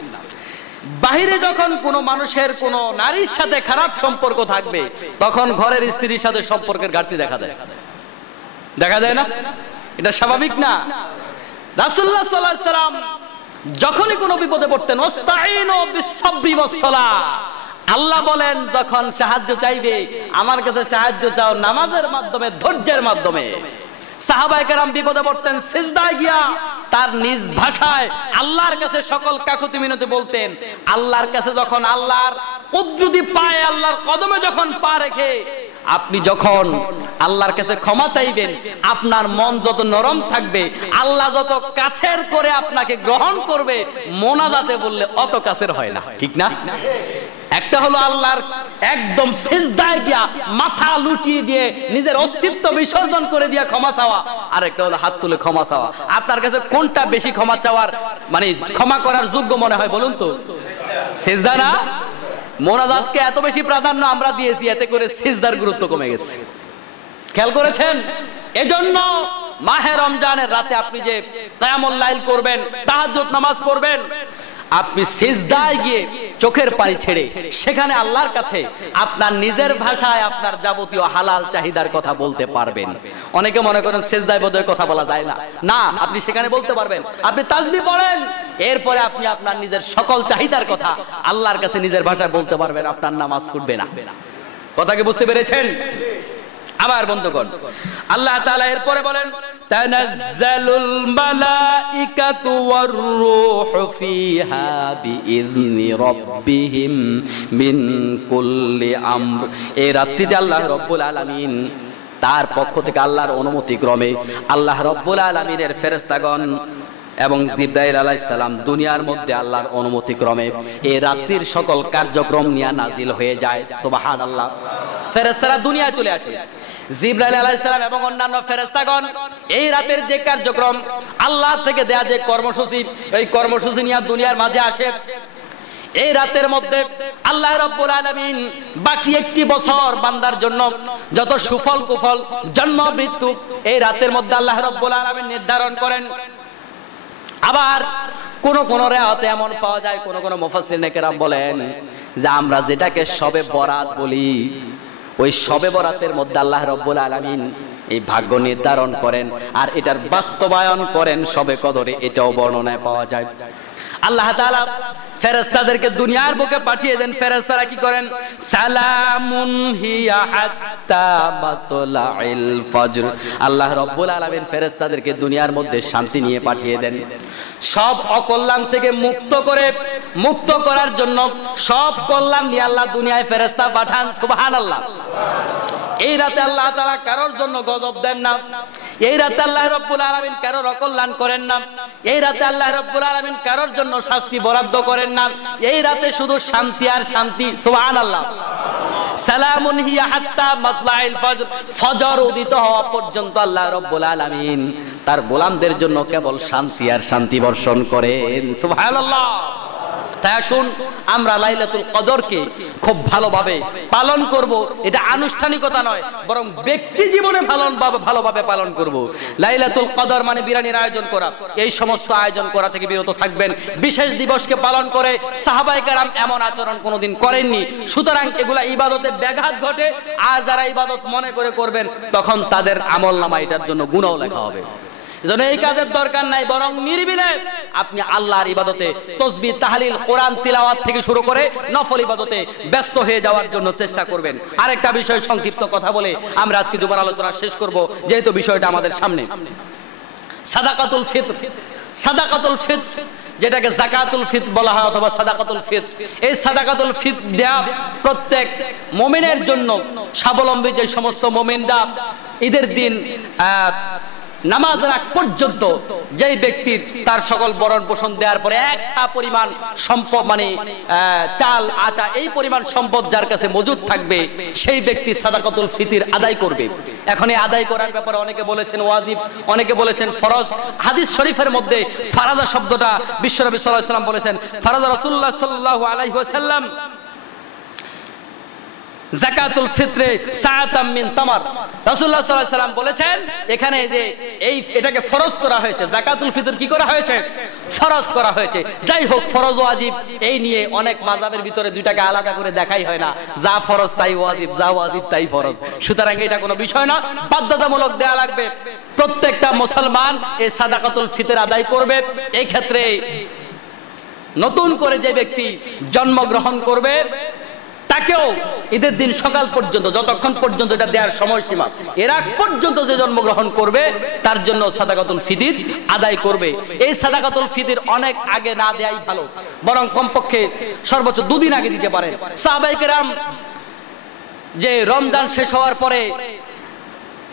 বাহিরে যখন কোনো মানুষের কোনো নারীর সাথে খারাপ সম্পর্ক থাকবে, তখন ঘরের স্ত্রীর সাথে সম্পর্কের ঘাটতি দেখা যায়। দেখা যায় না? এটা স্বাভাবিক না? রাসূলুল্লাহ সাল্লাল্লাহু আলাইহি ওয়াসাল্লাম যখনই কোনো বিপদে পড়তেন, ওয়াস্তাঈনু বিস-সাবরি ওয়াস-সালাহ, আল্লাহ বলেন যখন সাহায্য চাইবে আমার কাছে সাহায্য চাও নামাজের মাধ্যমে, ধৈর্যের মাধ্যমে। সাহাবায়ে কেরাম বিপদে পড়তেন, সিজদায় গিয়া তার নিজ ভাষায় আল্লাহর কাছে সকল কাকুতি মিনতি বলতেন। আল্লাহর কাছে যখন আল্লাহর কুদরতি পায়ে, আল্লাহর কদমে যখন পা রেখে আপনি যখন আল্লাহর কাছে ক্ষমা চাইবেন, আপনার মন যত নরম থাকবে, আল্লাহ যত কাছের করে আপনাকে গ্রহণ করবে। মোনাজাতে বললে অত কাছের হয় না, ঠিক না? একটা হলো আল্লাহর একদম সিজদায় গিয়া মাথা লুটিয়ে দিয়ে নিজের অস্তিত্ব বিসর্জন করে দিয়া ক্ষমা চাওয়া, আর একটা হলো হাত তুলে ক্ষমা চাওয়া। আপনার কাছে কোনটা বেশি ক্ষমা চাওয়ার, মানে ক্ষমা করার যোগ্য মনে হয় বলুন তো? সিজদা না? মোনাজাতকে এত বেশি প্রাধান্য আমরা দিয়েছি, এতে করে সিজদার গুরুত্ব কমে গেছে। খেয়াল করেছেন? এজন্য মাহে রমজানের রাতে আপনি যে কিয়ামুল লাইল করবেন, তাহাজ্জুদ নামাজ পড়বেন, আপনি সিজদায় গিয়ে চোখের পানি ছেড়ে সেখানে আল্লাহর কাছে আপনার নিজের ভাষায় আপনার যাবতীয় হালাল চাহিদার কথা বলতে পারবেন। অনেকে মনে করেন সিজদায় বোধহয় কথা বলা যায় না। না, আপনি সেখানে বলতে পারবেন। আপনি তাসবিহ পড়েন, এরপরে আপনি আপনার নিজের সকল চাহিদার কথা আল্লাহর কাছে নিজের ভাষায় বলতে পারবেন, আপনার নামাজ ছুটবে না। কথা কি বুঝতে পেরেছেন? আবার বন্ধুগণ, আল্লাহ তাআলা এরপরে বলেন, তানাজ্জালুল মালাইকাতু ওয়ার রূহু ফিহা বিইذনি রাব্বিহিম মিন কুল্লি আমর। এই রাত্রিতে আল্লাহ রাব্বুল আলামিন তার পক্ষ থেকে আল্লাহর অনুমতি ক্রমে আল্লাহ রাব্বুল আলামিনের ফেরেশতাগণ এবং জিবরাইল আলাইহিস সালাম দুনিয়ার মধ্যে আল্লাহর অনুমতি ক্রমে এই রাত্রির সকল কার্যক্রম নিয়ে নাজিল হয়ে যায়। সুবহানাল্লাহ। ফেরেশতারা দুনিয়ায় চলে আসে। জিবরাইল আলাইহিস সালাম এবং অন্যান্য ফেরেশতাগণ এই রাতের যে কার্যক্রম, আল্লাহ থেকে দেয়া যে কর্মসূচি, এই কর্মসূচি নিয়ে দুনিয়ার মাঝে আসে। এই রাতের মধ্যে আল্লাহ রাব্বুল আলামিন বাকি একটি বছর বান্দার জন্য যত সুফল কুফল, জন্ম মৃত্যু এই রাতের মধ্যে আল্লাহ রাব্বুল আলামিন নির্ধারণ করেন। আবার কোন কোন রাতে এমন পাওয়া যায়, কোন কোন মুফাসসিরিনে কেরাম বলেন যে আমরা যেটাকে শবে বরাত বলি, ওই শবে বরাতের মধ্যে আল্লাহ রাব্বুল আলামিন এই ভাগ্য নির্ধারণ করেন আর এটার বাস্তবায়ন করেন শবে কদরে, এটাও বর্ণনায় পাওয়া যায়। আল্লাহ তাআলা ফেরেশতাদেরকে দুনিয়ার বুকে পাঠিয়ে দেন। ফেরেশতারা কি করেন? সালামুন হিয়া হাত্তা মাতলাইল ফজর। আল্লাহ রাব্বুল আলামিন ফেরেশতাদেরকে দুনিয়ার মধ্যে শান্তি নিয়ে পাঠিয়ে দেন, সব অকল্যাণ থেকে মুক্ত করার জন্য সব কল্যাণ নিয়ে আল্লাহ দুনিয়ায় ফেরেশতা পাঠান। সুবহানাল্লাহ। এই রাতে আল্লাহ তাআলা কারোর জন্য গজব দেন না। এই রাতে আল্লাহ রাব্বুল আলামিন কারোর অকল্যাণ করেন না। এই রাতে আল্লাহ রাব্বুল আলামিন কারোর জন্য শাস্তি বরাদ্দ করেন না। এই রাতে শুধু শান্তি আর শান্তি। সুবহানাল্লাহ। সালামুন হিয়া হাত্তা মাতলাইল ফজর। ফজর উদিত হওয়া পর্যন্ত আল্লাহ রাব্বুল আলামিন তার গোলামদের জন্য কেবল শান্তি আর শান্তি বর্ষণ করেন। সুবহানাল্লাহ। তাই আসুন আমরা লাইলাতুল কদরকে খুব ভালোভাবে পালন করব। এটা আনুষ্ঠানিকতা নয়, বরং ব্যক্তি জীবনে ভালোভাবে পালন করব। লাইলাতুল কদর মানে বিরিয়ানির আয়োজন করা, এই সমস্ত আয়োজন করা থেকে বিরত থাকবেন। বিশেষ দিবসকে পালন করে সাহাবায়ে কেরাম এমন আচরণ কোনোদিন করেননি। সুতরাং এগুলা ইবাদতে ব্যাঘাত ঘটে, আর যারা ইবাদত মনে করে করবেন তখন তাদের আমলনামা এটার জন্য গুনাহ লেখা হবে। এজন্য এই কাজের দরকার নাই, বরং নিরিবিলে আপনি আল্লাহর ইবাদতে তাসবিহ তাহলিল কোরআন তিলাওয়াত থেকে শুরু করে নফল ইবাদতে ব্যস্ত হয়ে যাওয়ার জন্য চেষ্টা করবেন। আরেকটা বিষয় সংক্ষিপ্ত কথা বলে আমরা আজকে দুবার আলোচনা শেষ করব, যেহেতু বিষয়টা আমাদের সামনে। সাদাকাতুল ফিতর, সাদাকাতুল ফিতর যেটাকে যাকাতুল ফিতর বলা হয় অথবা সাদাকাতুল ফিতর, এই সাদাকাতুল ফিতর দেয়া প্রত্যেক মুমিনের জন্য, স্বাবলম্বী যে সমস্ত মুমিনরা ঈদের দিন নামাজের আগ পর্যন্ত যেই ব্যক্তির তার সকল ভরণ পোষণ দেওয়ার পরে এক সা পরিমাণ সম্পদ মানে চাল আটা এই পরিমাণ সম্পদ যার কাছে মজুদ থাকবে, সেই ব্যক্তি সাদাকাতুল ফিতর আদায় করবে। এখন এই আদায় করার ব্যাপারে অনেকে বলেছেন ওয়াজিব, অনেকে বলেছেন ফরজ। হাদিস শরীফের মধ্যে ফারাদা শব্দটা বিশ্বনবী সাল্লাল্লাহু আলাইহি ওয়াসাল্লাম বলেছেন, ফারাদা রাসূলুল্লাহ সাল্লাল্লাহু আলাইহি ওয়াসাল্লাম যাকাতুল ফিতরে সাআতাম মিন তামার। রাসূলুল্লাহ সাল্লাল্লাহু আলাইহি ওয়াসাল্লাম বলেছেন এখানে যে এটাকে ফরজ করা হয়েছে, যাকাতুল ফিতর কি করা হয়েছে? ফরজ করা হয়েছে। যাই হোক, ফরজ ওয়াজিব এই নিয়ে অনেক মাযহাবের ভিতরে দুইটাকে আলাদা করে দেখাই হয় না, যা ফরজ তাই ওয়াজিব, যা ওয়াজিব তাই ফরজ। সুতরাং এটা কোনো বিষয় না, বাধ্যতামূলক দেয়া লাগবে। প্রত্যেকটা মুসলমান এই সাদাকাতুল ফিতর আদায় করবে। এই ক্ষেত্রে নতুন করে যে ব্যক্তি জন্মগ্রহণ করবে তাকেও ঈদের দিন সকাল পর্যন্ত, যতক্ষণ পর্যন্ত এটা দেওয়ার সময়সীমা, এর আগ পর্যন্ত যে জন্মগ্রহণ করবে তার জন্য সাদাকাতুল ফিতর আদায় করবে। এই সাদাকাতুল ফিতর অনেক আগে না দেয়াই ভালো, বরং কমপক্ষে সর্বোচ্চ 2 দিন আগে দিতে পারেন। সাহাবায়ে কেরাম যে রমজান শেষ হওয়ার পরে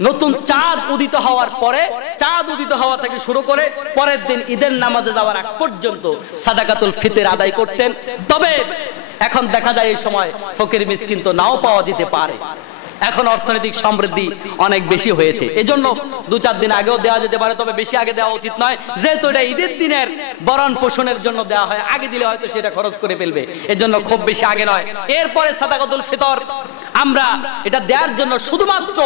নতুন চাঁদ উদিত হওয়ার পরে, চাঁদ উদিত হওয়া থেকে শুরু করে পরের দিন ঈদের নামাজে যাওয়ার আগ পর্যন্ত সাদাকাতুল ফিতর আদায় করতেন। তবে এখন দেখা যায় এই সময় ফকির মিসকিন তো নাও পাওয়া যেতে পারে, এখন অর্থনৈতিক সমৃদ্ধি অনেক বেশি হয়েছে, এজন্য 2-4 দিন আগেও দেওয়া যেতে পারে, তবে বেশি আগে দেওয়া উচিত নয়, যেহেতু এটা ঈদের দিনের ভরণ পোষণের জন্য দেওয়া হয়। আগে দিলে হয়তো সেটা খরচ করে ফেলবে, এজন্য খুব বেশি আগে নয়। এরপরে সাদাকাতুল ফিতর আমরা এটা দেওয়ার জন্য শুধুমাত্র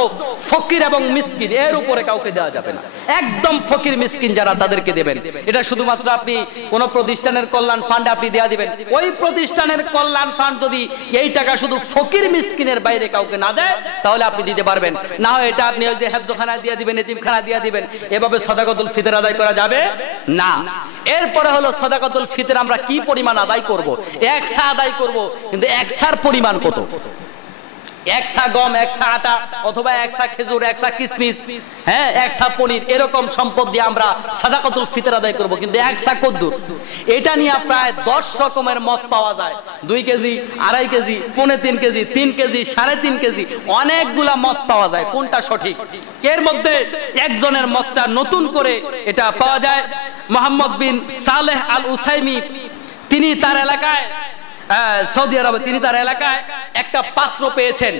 ফকির এবং মিসকিন, এর উপরে কাউকে দেওয়া যাবে না। একদম ফকির মিসকিন যারা তাদেরকে দেবেন। এটা শুধুমাত্র আপনি কোন প্রতিষ্ঠানের কল্যাণ ফান্ডে আপনি দেয়া দিবেন, ওই প্রতিষ্ঠানের কল্যাণ ফান্ড যদি এই টাকা শুধু ফকির মিসকিনের বাইরে কাউকে না দেয় তাহলে আপনি দিতে পারবেন। না হয় এটা আপনি ওই যে হেফজখানা দিয়ে দিবেন, এতিমখানা দিয়ে দিবেন, এভাবে সাদাকাতুল ফিতর আদায় করা যাবে না। এরপরে হলো সাদাকাতুল ফিতর আমরা কি পরিমাণ আদায় করব? 1 সা আদায় করব, কিন্তু 1 সার পরিমাণ কত? 1 সা গম, 1 সা আটা, অথবা 1 সা খেজুর, 1 সা কিশমিশ, হ্যাঁ 1 সা পনির, এরকম সম্পদ দিয়ে আমরা সাদাকাতুল ফিতর আদায় করব। কিন্তু 1 সা কদ্দুর, এটা নিয়ে প্রায় 10 রকমের মত পাওয়া যায়। 2 KG, 2.5 KG, 3.5 KG, 3 KG, 3.5 KG, অনেকগুলা মত পাওয়া যায়। কোনটা সঠিক? এর মধ্যে একজনের মতটা নতুন করে এটা পাওয়া যায়। মুহাম্মদ বিন সালেহ আল উসাইমি, তিনি তার এলাকায় সৌদি আরবে তিনি তার এলাকায় একটা পাত্র পেয়েছেন,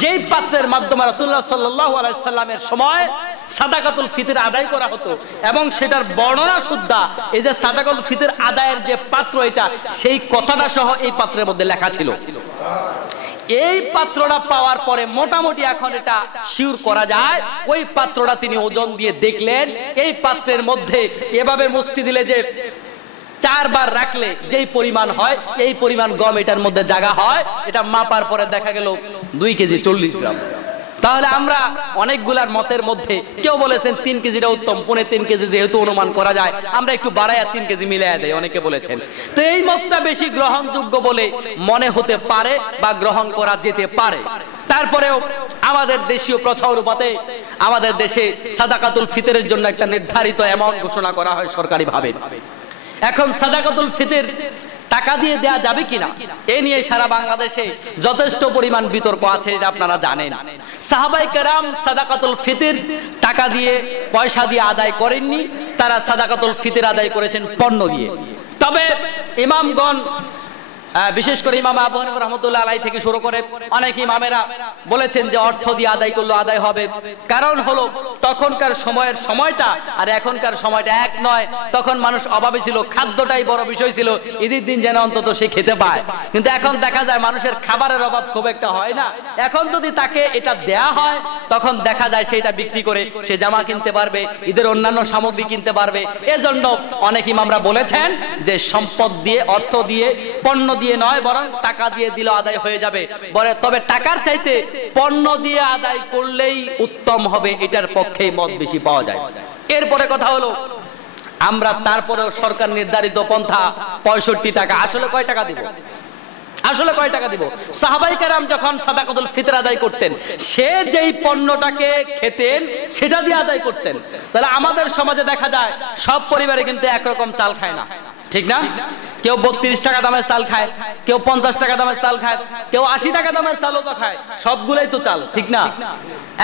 যেই পাত্রের মাধ্যমে রাসূলুল্লাহ সাল্লাল্লাহু আলাইহি সাল্লামের সময় সাদাকাতুল ফিতর আদায় করা হতো, এবং সেটার বর্ণনা সুদ্ধা এই যে সাদাকাতুল ফিতর আদায়ের যে পাত্র, এটা সেই কথাটা সহ এই পাত্রের মধ্যে লেখা ছিল। এই পাত্রটা পাওয়ার পরে মোটামুটি এখন এটা শিওর করা যায়, ওই পাত্রটা তিনি ওজন দিয়ে দেখলেন, এই পাত্রের মধ্যে এভাবে মুষ্টি দিলে যে 4 বার রাখলে যেই পরিমাণ হয়, এই পরিমাণ গম এটার মধ্যে জায়গা হয়। এটা মাপার পরে দেখা গেল 2 কেজি 40 গ্রাম। তাহলে আমরা অনেকগুলার মতের মধ্যে কেউ বলেছেন 3 কেজিটা উত্তম, 3.5 কেজি যেহেতু অনুমান করা যায়, আমরা একটু বাড়াইয়া 3 কেজি মিলাইয়া দেই, অনেকে বলেছেন। তো এই মতটা বেশি গ্রহণযোগ্য বলে মনে হতে পারে বা গ্রহণ করা যেতে পারে। তারপরেও আমাদের দেশীয় প্রথা অনুপাতে আমাদের দেশে সাদাকাতুল ফিতরের জন্য একটা নির্ধারিত অ্যামাউন্ট ঘোষণা করা হয় সরকারিভাবে। এখন সাদাকাতুল ফিতর টাকা দিয়ে দেয়া যাবে কিনা, এ নিয়ে সারা বাংলাদেশে যথেষ্ট পরিমাণ বিতর্ক আছে, এটা আপনারা জানেন। সাহাবায়ে কেরাম সাদাকাতুল ফিতর টাকা দিয়ে, পয়সা দিয়ে আদায় করেননি, তারা সাদাকাতুল ফিতর আদায় করেছেন পণ্য দিয়ে। তবে ইমামগণ, বিশেষ করে ইমাম আবু হানিফা রাহমাতুল্লাহ আলাইহি থেকে শুরু করে অনেক ইমামেরা বলেছেন যে অর্থ দিয়ে আদায় করলে আদায় হবে। কারণ হলো তখনকার সময়ের সময়টা আর এখনকার সময়টা এক নয়। তখন মানুষ অভাবে ছিল, খাদ্যটাই বড় বিষয় ছিল, ঈদের দিন যেন অন্তত সে খেতে পায়। কিন্তু এখন দেখা যায় মানুষের খাবারের অভাব খুব একটা হয় না। এখন যদি তাকে এটা দেয়া হয় তখন দেখা যায় সেটা বিক্রি করে সে জামা কিনতে পারবে, ঈদের অন্যান্য সামগ্রী কিনতে পারবে। এজন্য অনেক ইমামরা বলেছেন যে সম্পদ দিয়ে, অর্থ দিয়ে, পণ্য দিয়ে নয়, বরং টাকা দিয়ে দিলে আদায় হয়ে যাবে। তবে টাকার চাইতে পণ্য দিয়ে আদায় করলেই উত্তম হবে, এটার পক্ষেই মত বেশি পাওয়া যায়। এরপরে কথা হলো, আমরা তারপরেও সরকার নির্ধারিত পন্থা 65 টাকা, আসলে কয় টাকা দিব? আসলে কয় টাকা দিব? সাহাবায়ে কেরাম যখন সাদাকাতুল ফিতর আদায় করতেন, সে যেই পণ্যটাকে খেতেন সেটা দিয়ে আদায় করতেন। তাহলে আমাদের সমাজে দেখা যায় সব পরিবারে কিন্তু একরকম চাল খায় না, ঠিক না? কেউ 32 টাকা দামের চাল খায়, কেউ 50 টাকা দামের চাল খায়, কেউ 80 টাকা দামের চালও তো খায়, সবগুলোই তো চাল, ঠিক না?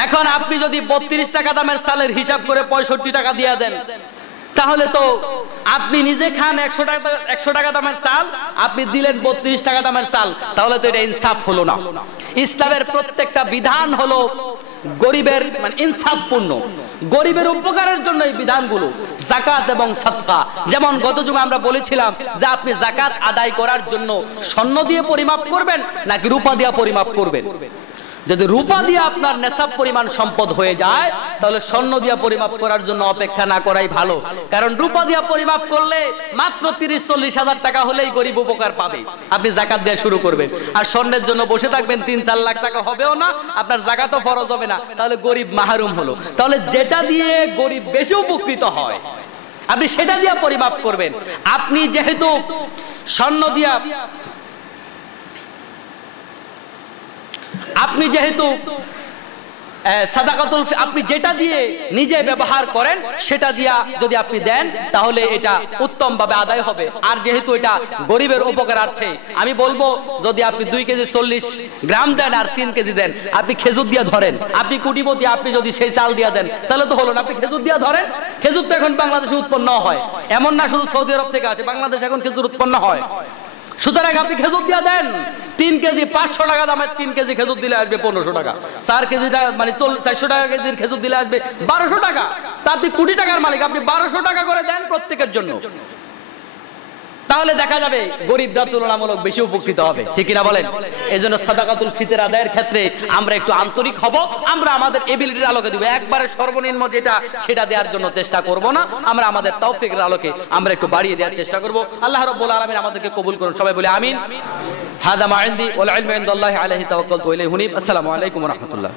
এখন আপনি যদি 32 টাকা দামের চালের হিসাব করে 65 টাকা দিয়ে দেন, তাহলে তো আপনি নিজে খান 100 টাকা দামের চাল, আপনি দিলেন 32 টাকা দামের চাল, তাহলে তো এটা ইনসাফ হলো না। ইসলামের প্রত্যেকটা বিধান হলো গরিবের মানে ইনসাফপূর্ণ, গরিবের উপকারের জন্য এই বিধানগুলো। যাকাত এবং সাদকা, যেমন গত জুমা আমরা বলেছিলাম যে আপনি যাকাত আদায় করার জন্য স্বর্ণ দিয়ে পরিমাপ করবেন নাকি রূপা দিয়ে পরিমাপ করবেন। যদি রূপা দিয়ে আপনার নেশাব পরিমাণ সম্পদ হয়ে যায়, তাহলে স্বর্ণ দিয়া পরিমাপ করার জন্য অপেক্ষা না করাই ভালো। কারণ রূপা দিয়া পরিমাপ করলে মাত্র 30-40 হাজার টাকা হলেই গরিব উপকার পাবে, আপনি যাকাত দিয়ে শুরু করবেন। আর স্বর্ণের জন্য বসে থাকবেন 3-4 লাখ টাকা হবেও না, আপনার যাকাতও ফরজ হবে না, তাহলে গরিব মাহরুম হলো। তাহলে যেটা দিয়ে গরিব বেশি উপকৃত হয় আপনি সেটা দিয়া পরিমাপ করবেন। আপনি যেহেতু স্বর্ণ দিয়া, আপনি যেহেতু সাদাকাতুল আপনি যেটা দিয়ে নিজে ব্যবহার করেন সেটা দিয়া যদি আপনি দেন তাহলে এটা উত্তম ভাবে আদায় হবে। আর যেহেতু এটা গরিবের উপকারার্থে, আমি বলবো যদি আপনি 2 কেজি 40 গ্রাম দেন আর 3 কেজি দেন, আপনি খেজুর দিয়া ধরেন, আপনি কোটিপতি, আপনি যদি সেই চাল দিয়া দেন তাহলে তো হলো না। আপনি খেজুর দিয়া ধরেন, খেজুর তো এখন বাংলাদেশে উৎপন্ন হয়, এমন না শুধু সৌদি আরব থেকে আসে, বাংলাদেশে এখন খেজুর উৎপন্ন হয়। সুতরাং আপনি খেজুর দিয়ে দেন, 3 কেজি 500 টাকা দামের 3 কেজি খেজুর দিলে আসবে 1500 টাকা, 4 কেজি মানে 400 টাকা কেজির খেজুর দিলে আসবে 1200 টাকা। তা আপনি কোটি টাকার মালিক, আপনি 1200 টাকা করে দেন প্রত্যেকের জন্য, তাহলে দেখা যাবে গরিবরা তুলনামূলক বেশি উপকৃত হবে, ঠিক কিনা বলেন? এই জন্য সাদাকাতুল ফিতর আদায়ের ক্ষেত্রে আমরা একটু আন্তরিক হব, আমরা আমাদের এবিলিটির আলোকে দিব, একবারে সর্বনিম্ন যেটা সেটা দেওয়ার জন্য চেষ্টা করব না, আমরা আমাদের তৌফিকের আলোকে আমরা একটু বাড়িয়ে দেওয়ার চেষ্টা করব। আল্লাহ রাব্বুল আলামিন আমাদেরকে কবুল করুন, সবাই বলে আমিন। হাদা মা ইনদি ওয়াল ইলমু ইনদাল্লাহি আলাইহি তাওয়াক্কালতু ইলাইহি হুনিব। আসসালামু আলাইকুম ওয়া রাহমাতুল্লাহ।